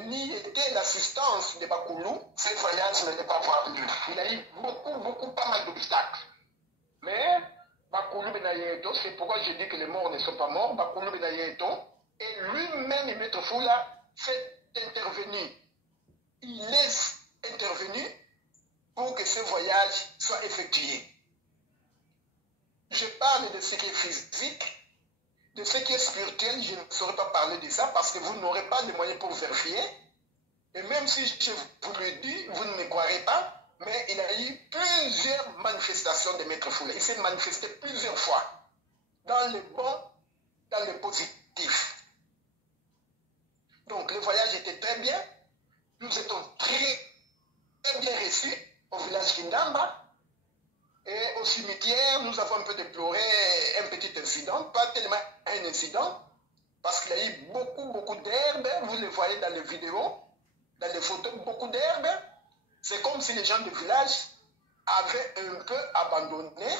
ni était l'assistance de Bakoulou, ce voyage n'était pas venu. Il y a eu pas mal d'obstacles. Mais Bakoulou Benayeto, c'est pourquoi je dis que les morts ne sont pas morts. Bakoulou Benayeto, et lui-même, Maître Foula, fait intervenir. Il laisse intervenir pour que ce voyage soit effectué. Je parle de ce qui est physique, de ce qui est spirituel, je ne saurais pas parler de ça parce que vous n'aurez pas de moyens pour vérifier. Et même si je vous le dis, vous ne me croirez pas, mais il y a eu plusieurs manifestations de Maître Foula. Il s'est manifesté plusieurs fois, dans le bon, dans le positif. Donc le voyage était très bien. Nous étions très bien reçus au village Kindamba. Et au cimetière, nous avons un peu déploré un petit incident, pas tellement un incident, parce qu'il y a eu beaucoup d'herbes. Vous le voyez dans les vidéos, dans les photos, beaucoup d'herbes. C'est comme si les gens du village avaient un peu abandonné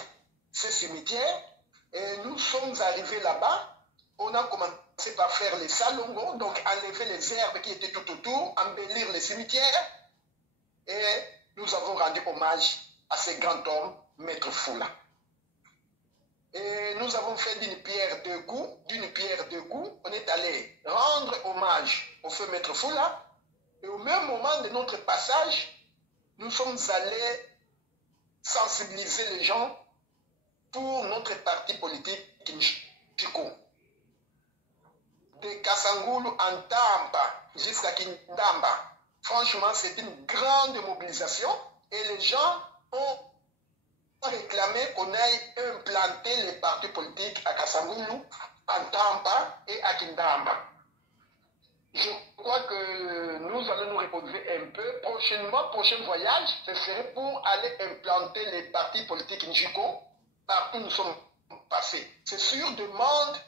ce cimetière. Et nous sommes arrivés là-bas. On a commencé par faire les salongos, donc enlever les herbes qui étaient tout autour, embellir les cimetières. Et nous avons rendu hommage à ce grand homme, Maître Foula. Et nous avons fait d'une pierre deux coups, on est allé rendre hommage au feu Maître Foula. Et au même moment de notre passage, nous sommes allés sensibiliser les gens pour notre parti politique Kinjiko. De Kassangoulou en Tamba jusqu'à Kindamba. Franchement, c'est une grande mobilisation et les gens ont réclamé qu'on aille implanter les partis politiques à Kassangoulou, en Tamba et à Kindamba. Je crois que nous allons nous reposer un peu. Prochainement, prochain voyage, ce serait pour aller implanter les partis politiques Njiko partout où nous sommes passés. C'est sur demande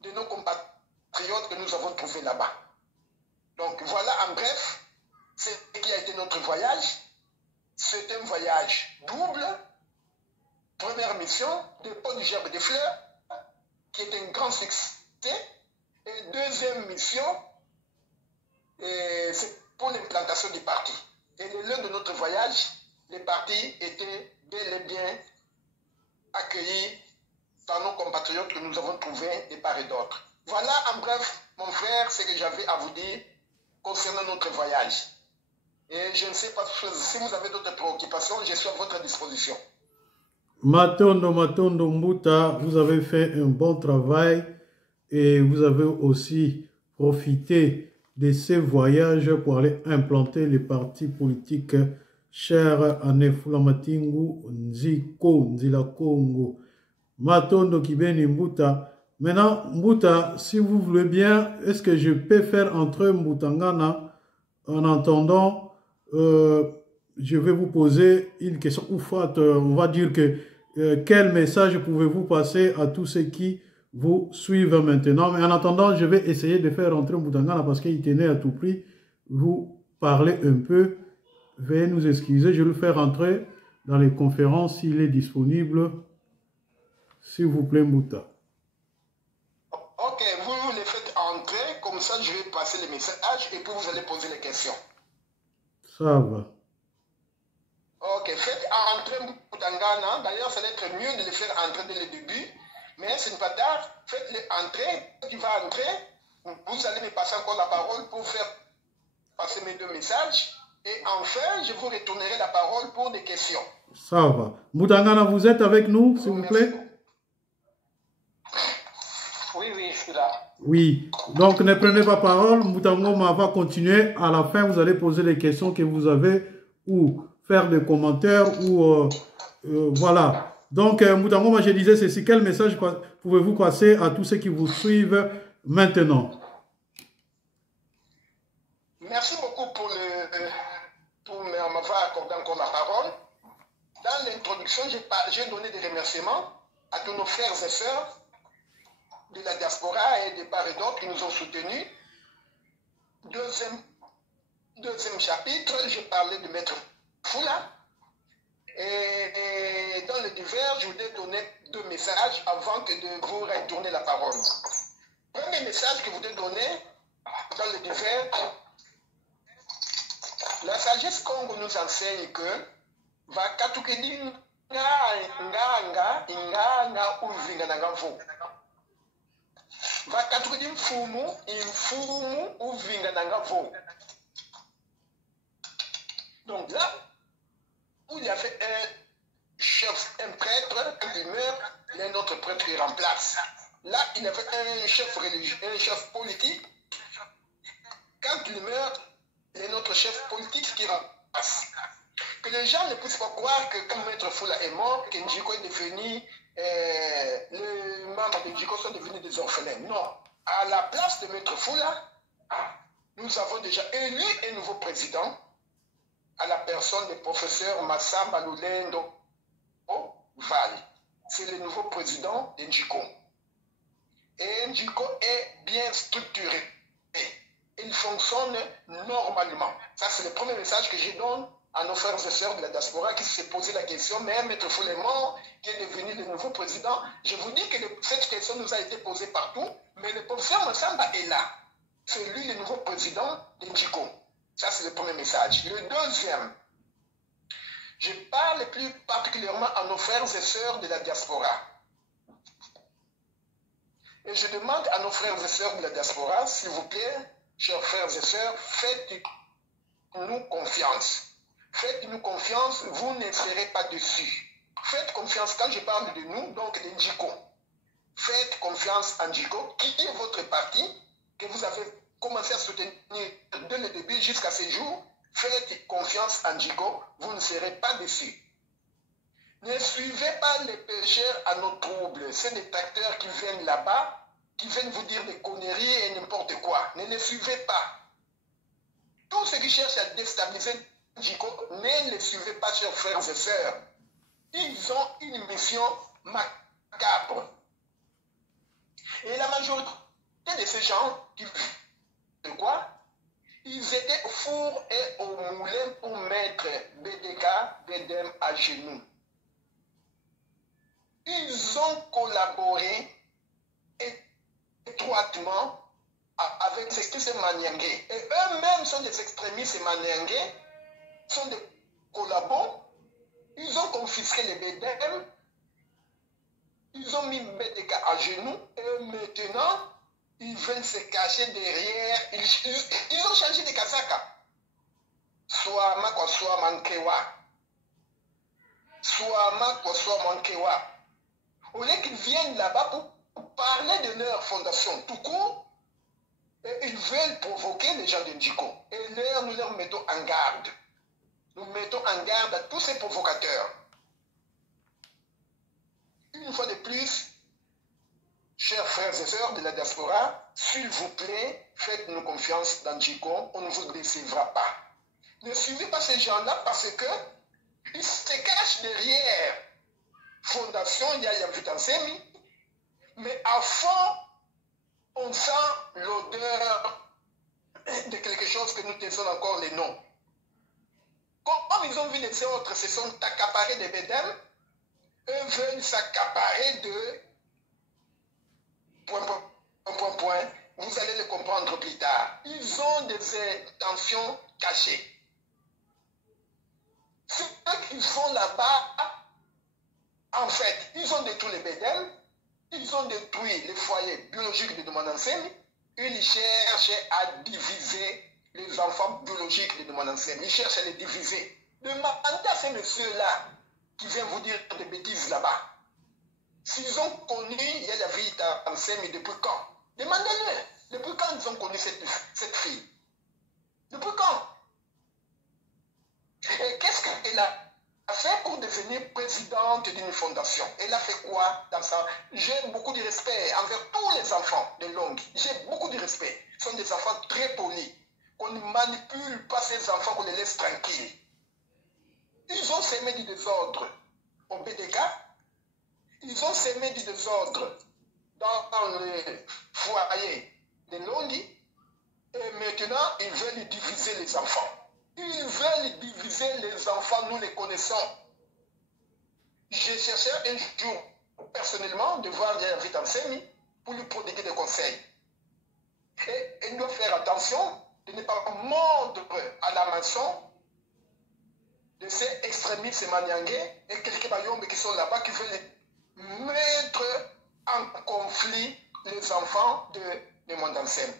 de nos compatriotes que nous avons trouvés là-bas. Donc voilà en bref ce qui a été notre voyage. C'est un voyage double. Première mission, dépôt du gerbe des fleurs, qui est un grand succès. Et deuxième mission, c'est pour l'implantation du parti. Et le long de notre voyage, les partis étaient bel et bien accueillis par nos compatriotes que nous avons trouvés de part et d'autre. Voilà en bref, mon frère, ce que j'avais à vous dire concernant notre voyage. Et je ne sais pas si vous avez d'autres préoccupations, je suis à votre disposition. Matondo Mbuta, vous avez fait un bon travail et vous avez aussi profité de ces voyages pour aller implanter les partis politiques chers à Nefulamatingu, Nziko, Nzila Congo, Matondo Kibeni Mbuta. Maintenant, Mbuta, si vous voulez bien, est-ce que je peux faire entrer Mbutangana en entendant, je vais vous poser une question, ou soit on va dire que quel message pouvez-vous passer à tous ceux qui vous suivent maintenant. Mais en attendant, je vais essayer de faire entrer Mbutangana parce qu'il tenait à tout prix vous parler un peu. Veuillez nous excuser, je vais le faire entrer dans les conférences s'il est disponible. S'il vous plaît, Mbuta. Ok, vous les faites entrer, comme ça je vais passer les messages et puis vous allez poser les questions. Ça va. Ok, faites entrer Mbutangana. D'ailleurs, ça va être mieux de les faire entrer dès le début. Mais ce n'est pas tard, faites-les entrer. Quand il va entrer, vous allez me passer encore la parole pour faire passer mes 2 messages. Et enfin, je vous retournerai la parole pour des questions. Ça va. Mbutangana, vous êtes avec nous, s'il vous plaît? Oui, oui, je suis là. Oui. Donc, ne prenez pas parole. Mbutangana va continuer. À la fin, vous allez poser les questions que vous avez ou faire des commentaires ou voilà. Donc, Mbutangana, je disais ceci. Quel message pouvez-vous passer à tous ceux qui vous suivent maintenant? Merci beaucoup pour m'avoir accordé encore la parole. Dans l'introduction, j'ai donné des remerciements à tous nos frères et sœurs de la diaspora et de part et d'autre qui nous ont soutenus. Deuxième chapitre, j'ai parlé de Maître Fula. Et dans le divers, je voulais donner 2 messages avant que de vous retourner la parole. Premier message que je voulais donner dans le divers, la sagesse Congo nous enseigne que Vakatukedi nga uvinga nangavo. Vakatukedi mfumu uvinga nangavo. Donc là, où il y avait un prêtre qui meurt, il y a un autre prêtre qui remplace. Là, il y avait un chef religieux, un chef politique. Quand il meurt, il y a un autre chef politique qui remplace. Que les gens ne puissent pas croire que quand Maître Fula est mort, que Njiko est devenu, les membres de Njiko sont devenus des orphelins. Non. À la place de Maître Fula, nous avons déjà élu un nouveau président, à la personne du professeur Massamba Lulendo Val. C'est le nouveau président de Njiko. Et Njiko est bien structuré. Il fonctionne normalement. Ça, c'est le premier message que je donne à nos frères et sœurs de la diaspora qui se posaient la question, mais Maître Fula est mort, qui est devenu le nouveau président. Je vous dis que cette question nous a été posée partout, mais le professeur Massamba est là. C'est lui le nouveau président de Njiko. Ça, c'est le premier message. Le deuxième, je parle plus particulièrement à nos frères et sœurs de la diaspora. Et je demande à nos frères et sœurs de la diaspora, s'il vous plaît, chers frères et sœurs, faites-nous confiance. Faites-nous confiance, vous ne serez pas dessus. Faites confiance, quand je parle de nous, donc de Njiko. Faites confiance en Njiko, qui est votre parti, que vous avez commencé à soutenir dès le début jusqu'à ce jour. Faites confiance en Njiko, vous ne serez pas dessus. Ne suivez pas les pécheurs à nos troubles. C'est des tracteurs qui viennent là-bas, qui viennent vous dire des conneries et n'importe quoi. Ne les suivez pas. Tous ceux qui cherchent à déstabiliser Njiko, ne les suivez pas, chers frères et sœurs. Ils ont une mission macabre. Et la majorité de ces gens qui de quoi? Ils étaient au four et au moulin pour mettre BDK, BDM à genoux. Ils ont collaboré étroitement avec ce qui s'est maniangé. Et eux-mêmes sont des extrémistes maniangés, sont des collabos. Ils ont confisqué les BDM, ils ont mis BDK à genoux et maintenant, ils veulent se cacher derrière. Ils ont changé de Kasaka. Soit Makwa, soit Mankewa. Soit Makwa, soit Mankewa. Au lieu qu'ils viennent là-bas pour parler de leur fondation tout court, Et ils veulent provoquer les gens de Ndjiko. Et nous leur mettons en garde. Nous mettons en garde à tous ces provocateurs. Une fois de plus, chers frères et sœurs de la diaspora, s'il vous plaît, faites-nous confiance dans Ndjiko, on ne vous décevra pas. Ne suivez pas ces gens-là parce qu'ils se cachent derrière Fondation Yaya Vitansemi, mais à fond, on sent l'odeur de quelque chose que nous taisons encore les noms. Comme ils ont vu les autres se sont accaparés des bédèmes, eux veulent s'accaparer de point. Vous allez le comprendre plus tard. Ils ont des intentions cachées. Ceux qui sont là-bas, en fait, ils ont détruit les bédèmes, ils ont détruit les foyers biologiques de Demanansemi, ils cherchent à diviser les enfants biologiques de Demanansemi. Ils cherchent à les diviser. Demandez à ces messieurs-là qui viennent vous dire des bêtises là-bas. S'ils ont connu Yaya Vitansemi depuis quand? Demandez-le. Depuis quand ils ont connu cette fille? Depuis quand? Et qu'est-ce qu'elle a fait pour devenir présidente d'une fondation? Elle a fait quoi dans ça? J'ai beaucoup de respect envers tous les enfants de Longi. J'ai beaucoup de respect. Ce sont des enfants très polis. Qu'on ne manipule pas ces enfants, qu'on les laisse tranquilles. Ils ont semé du désordre au BDK. Ils ont semé du désordre dans le foyer de Longi. Et maintenant, ils veulent diviser les enfants. Ils veulent diviser les enfants, nous les connaissons. J'ai cherché un jour, personnellement, de voir Yaya Vitansemi pour lui prodiguer des conseils. Et il doit faire attention de ne pas mordre à la maçon de ces extrémistes maniangais et quelques bayombe qui sont là-bas qui veulent mettre en conflit les enfants de Mondansem.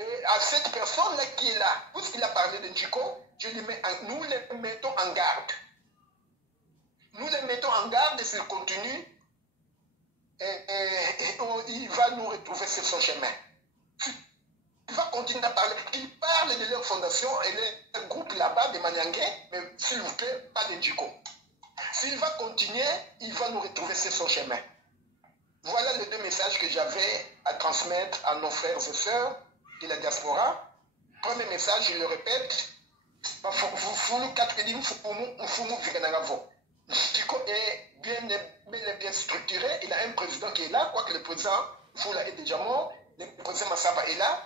Et à cette personne-là qui est là, puisqu'il a parlé de Ndjiko, nous les mettons en garde. Nous les mettons en garde et s'il continue, il va nous retrouver sur son chemin. Il va continuer à parler. Il parle de leur fondation et leur groupe là-bas de Maniangais, mais s'il vous plaît, pas de Ndjiko. S'il va continuer, il va nous retrouver sur son chemin. Voilà les deux messages que j'avais à transmettre à nos frères et sœurs de la diaspora. Premier message, je le répète, Ndjiko est bien structuré. Il a un président qui est là, quoique le président Foula est déjà mort, le président Massaba est là.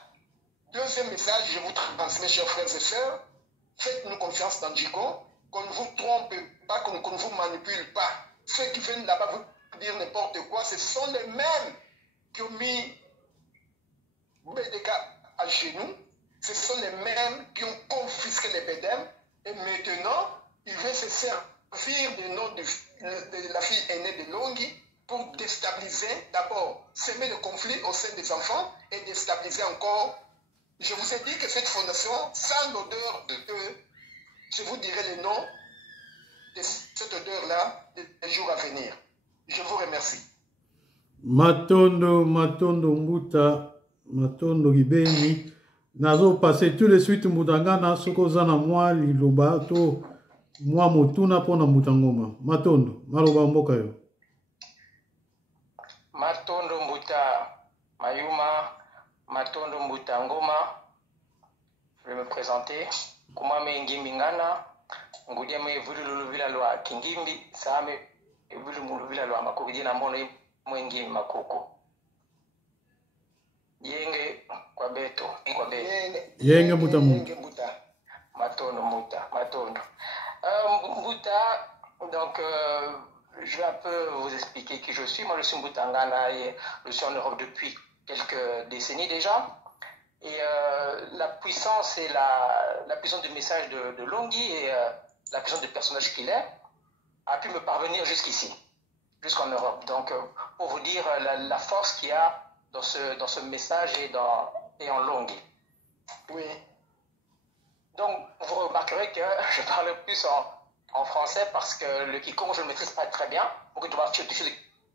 Deuxième message, je vous transmets, chers frères et sœurs, faites-nous confiance dans Ndjiko, qu'on ne vous trompe pas, qu'on ne vous manipule pas. Ceux qui viennent là-bas vous dire n'importe quoi, ce sont les mêmes qui ont mis BDK à genoux, ce sont les mêmes qui ont confisqué les bédèmes, et maintenant, ils veulent se servir du nom de la fille aînée de Longi pour déstabiliser, d'abord, semer le conflit au sein des enfants et déstabiliser encore. Je vous ai dit que cette fondation, sans l'odeur de je vous dirai le nom de cette odeur-là des jours à venir. Je vous remercie. Matondo Mbuta, Matondo Gibeni. Nazo passer tout de suite Mutangana, soko zana mwa liloba to mwa motuna pona Mutangoma. Matondo, maloba mboka yo. Matondo Mbuta Mayuma, Matondo Mbuta Ngoma. Je vais me présenter. Kumame Ngimbi Ngana, Ngudiame Vulu Luluvila Lwa Kingimbi, Same Vulu Muluvila Lwa Makokidi na Mono Mwengimbi Makoko. Yenge kwa beto, kwa beto. Yenge Mbuta Matondo Mbuta, Matondo. Mbuta, donc je vais un peu vous expliquer qui je suis. Moi je suis Mbuta Ngana et je suis en Europe depuis quelques décennies déjà. Et la puissance et la puissance du message de Longi et la puissance du personnage qu'il est a pu me parvenir jusqu'ici, jusqu'en Europe. Donc, pour vous dire la force qu'il y a dans ce message et en Longi. Oui. Donc, vous remarquerez que je parle plus en français parce que le Kikongo, je ne le maîtrise pas très bien. Donc, je dois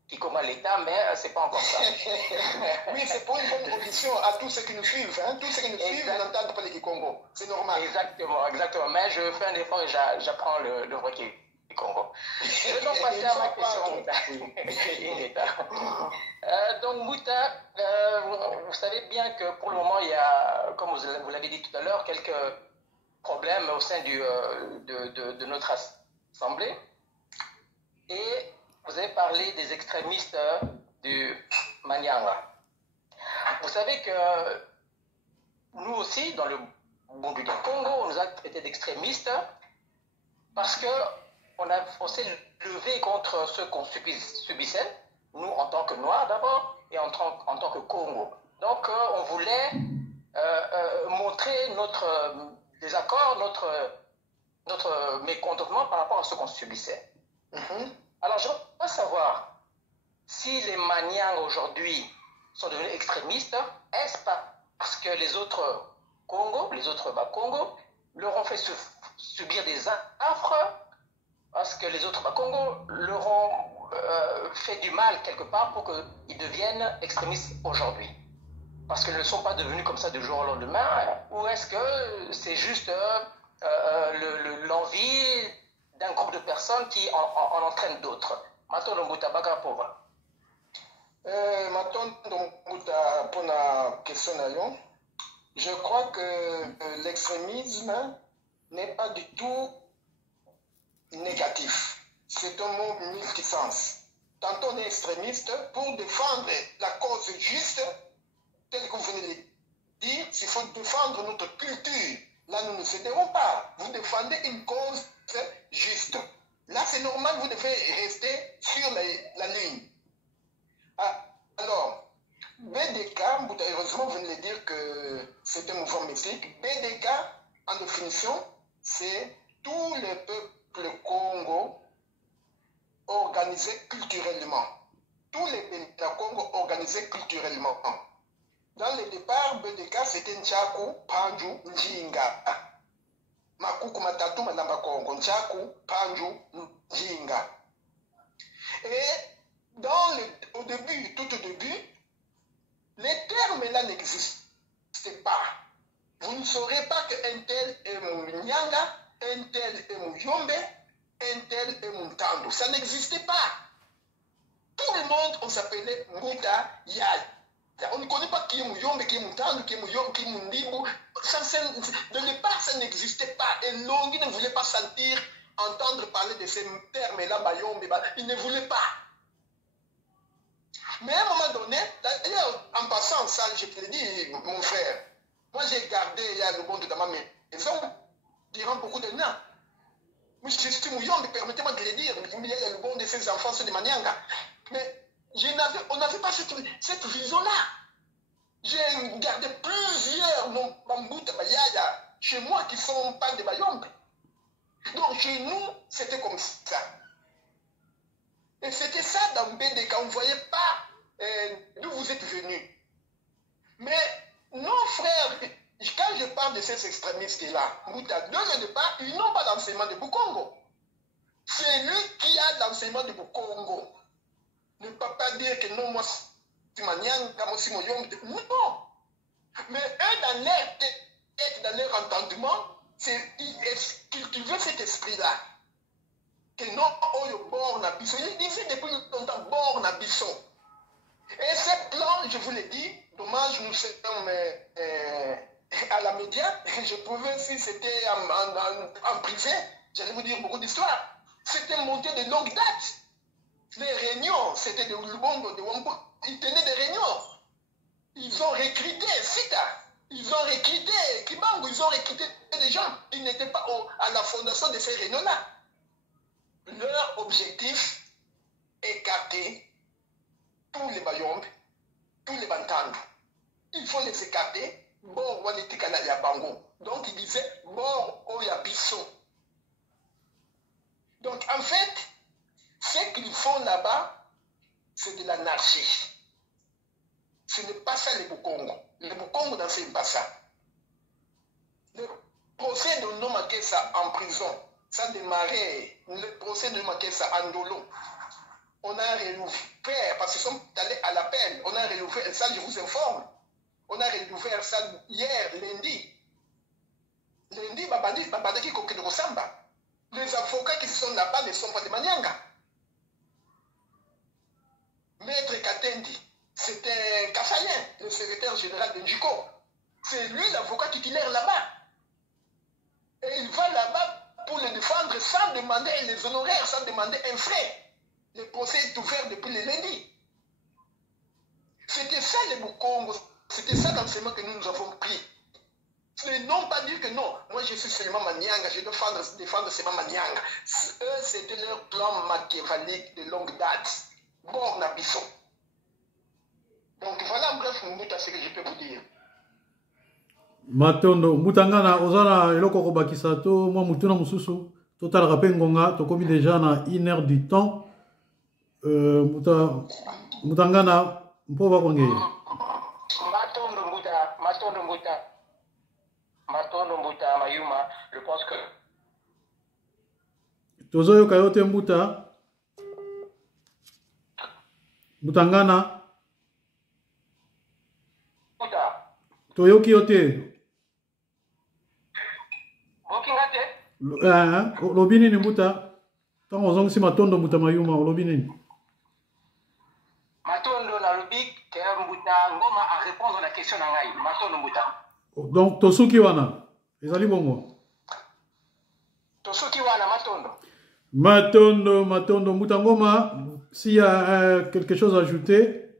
Kikongo à l'État, mais c'est pas encore ça. Oui, c'est pour une bonne audition à tous ceux qui nous suivent. Hein. Tous ceux qui nous suivent n'entendent pas les Kikongo. C'est normal. Exactement, exactement. Mais je fais un effort et j'apprends le vrai Kikongo. Je vais donc passer à ma question. Donc, Mouta, vous savez bien que pour le moment, il y a, comme vous l'avez dit tout à l'heure, quelques problèmes au sein de notre assemblée. Et vous avez parlé des extrémistes du Manyanga. Vous savez que nous aussi, dans le Bundu du Congo, on nous a traités d'extrémistes parce qu'on s'est levé contre ce qu'on subissait, nous en tant que Noirs d'abord, et en tant que Congo. Donc on voulait montrer notre désaccord, notre mécontentement par rapport à ce qu'on subissait. Alors je veux savoir si les Maniangs aujourd'hui sont devenus extrémistes, est-ce parce que les autres Congo, les autres Bakongo, leur ont fait subir des affres, parce que les autres Bakongo leur ont fait du mal quelque part pour qu'ils deviennent extrémistes aujourd'hui? Parce qu'ils ne sont pas devenus comme ça du jour au lendemain, ou est-ce que c'est juste l'envie d'un groupe de personnes qui en entraînent d'autres? Matondo Mbuta Bagapova. Matondo Mbuta, pour la question, je crois que l'extrémisme n'est pas du tout négatif. C'est un mot multisens. Tantôt on est extrémiste pour défendre la cause juste, tel que vous venez de dire, s'il faut défendre notre culture. Là, nous ne céderons pas. Vous défendez une cause juste. Là, c'est normal, vous devez rester sur la ligne. Alors, BDK, heureusement, vous venez de dire que c'est un mouvement mystique. BDK, en définition, c'est tous les peuples Congo organisés culturellement. Tous les peuples Congo organisés culturellement. Dans le départ, BDK, c'était Nchaku, Panju, Njinga. Makuku Matatu, Malamba Congo, Nchaku, Panju, Njinga. Et au début, tout au début, les termes là n'existaient pas. Vous ne saurez pas qu'un tel est Nyanga, un tel est Yombe, un tel est Muntando. Ça n'existait pas. Tout le monde, on s'appelait Mbuta Yal. On ne connaît pas qui est Muyombe, qui est Muntando, qui est Muyombe, qui est Mundibu. De départ, ça n'existait pas. Et Longi ne voulait pas entendre parler de ces termes-là, Bayombe. Il ne voulait pas. Mais à un moment donné, d'ailleurs, en passant ça, je te le dis, mon frère, moi j'ai gardé le monde dans ma maison durant beaucoup de temps. Moi je suis Muyombe, permettez-moi de le dire, il y a le bon de ses enfants, c'est des Manianga. Mais on n'avait pas cette vision-là. J'ai gardé plusieurs Bambuta Bayaya chez moi qui ne sont pas des Bayombe. Donc chez nous, c'était comme ça. Et c'était ça dans BDK, on ne voyait pas d'où vous êtes venus. Mais nos frères, quand je parle de ces extrémistes-là, dès le départ, ils n'ont pas l'enseignement de Bukongo. C'est lui qui a l'enseignement de Bukongo. Ne peut pas dire que non, moi, c'est Manianga, moi, c'est Moyombe. Non. Mais eux, dans leur tête, dans leur entendement, ils cultivent cet esprit-là. Que non, Oyo Born Abisso. Il disait depuis longtemps Born Abisso. Et ce plan, je vous l'ai dit, dommage, nous sommes à la média. Je pouvais, si c'était en privé, j'allais vous dire beaucoup d'histoires. C'était monté de longue date. Les réunions, c'était de Lubongo, de Wambo. Ils tenaient des réunions. Ils ont recruté Sita. Ils ont recruté Kibango. Ils ont recruté des gens. Ils n'étaient pas à la fondation de ces réunions-là. Leur objectif, écarter tous les Bayombes, tous les Bantandou. Il faut les écarter. Bon, on était Canada Bango. Donc, il disait, bon, Oyabisso. Donc, en fait, ce qu'ils font là-bas, c'est de l'anarchie. Ce n'est pas ça les Bukongo. Les Bukongo n'enseignent pas ça. Le procès de Nomakesa en prison, ça a démarré, le procès de Makesa en Ndolo. on a réouvert, parce qu'ils sont allés à l'appel, on a réouvert, ça je vous informe, on a réouvert ça hier, lundi. Lundi, Babadi Kokino Samba. Les avocats qui sont là-bas ne sont pas de Manyanga. Maître Katendi, c'était Kassayen, le secrétaire général de Njiko. C'est lui l'avocat titulaire là-bas. Et il va là-bas pour le défendre sans demander les honoraires, sans demander un frais. Le procès est ouvert depuis le lundi. C'était ça le Bukongo, c'était ça l'enseignement que nous avons pris. Ce non pas dire que non, moi je suis seulement Manianga, je dois défendre seulement Manianga. Eux, c'était leur plan machiavélique de longue date. Bon, Nabisson. Donc voilà, bref, ce que je peux vous dire. Matondo, Mutangana, Ozana, Eloko Kobakisato, moi Mutuna Mususu, Total Rapengonga, Tokomi déjà na 1 heure du temps. Mutangana, Mpova Konge. Matondo Mbuta, Mayuma, je pense que. Tozoyo Kayote Mbuta. Mutangana. Mbuta. Toyoki Yote. Bokingate? Lobini ni Mbuta. Tango zongi si Matondo Mbuta Mayuma, lobini ni. Matondo na lobi, que Mbuta Ngoma a répondre à la question d'Angaï. Matondo Mbuta. Donc, Tosuki wana, ezali bongo. Tosuki wana, Matondo, Mutangoma, s'il y a quelque chose à ajouter.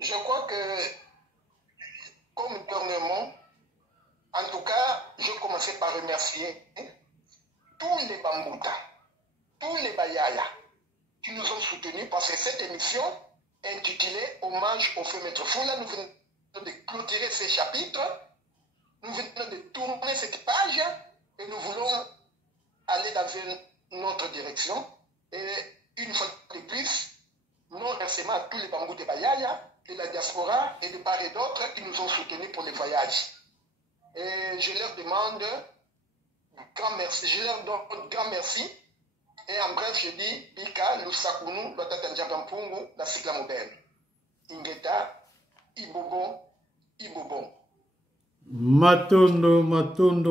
Je crois que, comme gouvernement, en tout cas, je commençais par remercier tous les Bambouta, tous les Bayaya qui nous ont soutenus parce que cette émission intitulé Hommage au feu Maître Foula. Nous venons de clôturer ces chapitres, nous venons de tourner cette page et nous voulons aller dans une autre direction. Et une fois de plus, nous remercions à tous les bambous de Bayaya, de la diaspora et de part et d'autres qui nous ont soutenus pour les voyages. Et je leur demande grand merci, je leur donne grand merci. Et en bref, je dis, Bika, Lusakunu, Lotatanjabampungu, la Sikla Mobile. Ingeta, Ibobo. Matondo,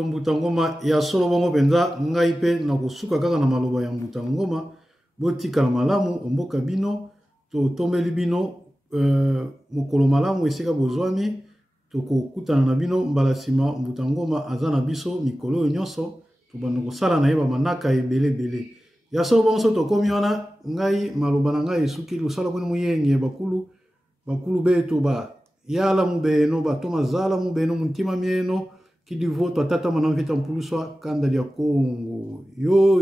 Mbutangoma, ya solo bongo benza, ngaipe, na kusuka kaka na maloba ya Mbutangoma, botika na malamu, omboka bino, to tomeli bino, mokolo malamu, esika bozwami, to kutana na bino, mbalasima, Mbutangoma, azana biso, mikolo nyonso, to banoko sala na yeba manaka ebele. Ya solo bongo soto komi wana ngai maloba na ngai suki lusala kuni muyenge bakulu betu ba yala mubeno ba toma zala mubeno muntima mieno kidi voto atata manamvita mpuluswa kanda ya Kongo yo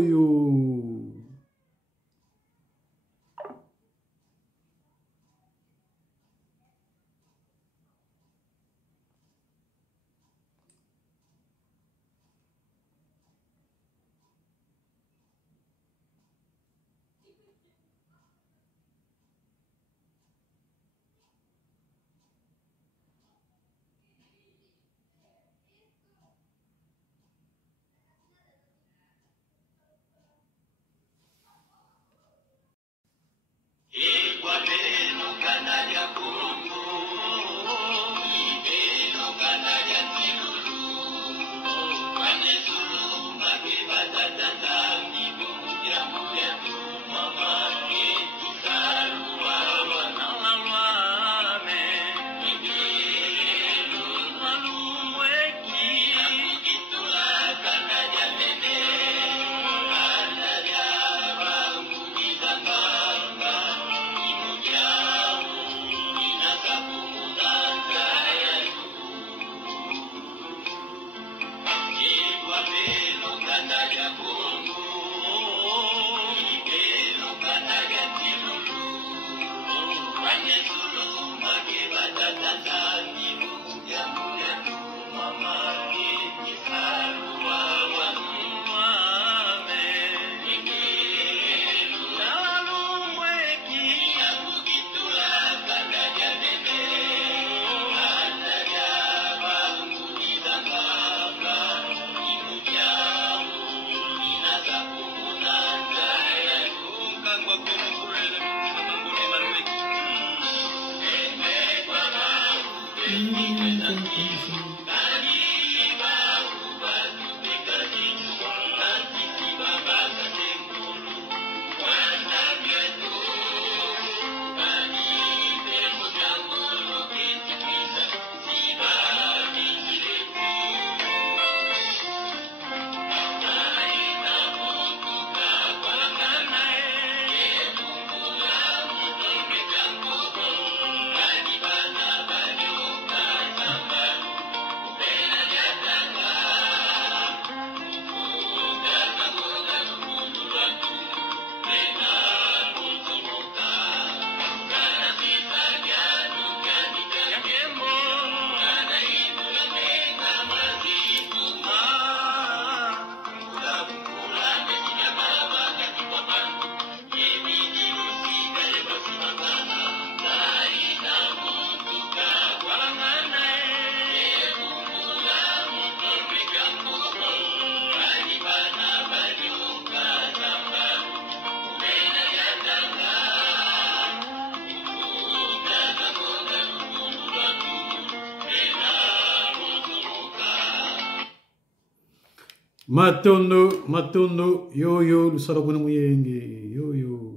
Matondo, Matondo, yo yo, lusala kuna muyenge, yo yo.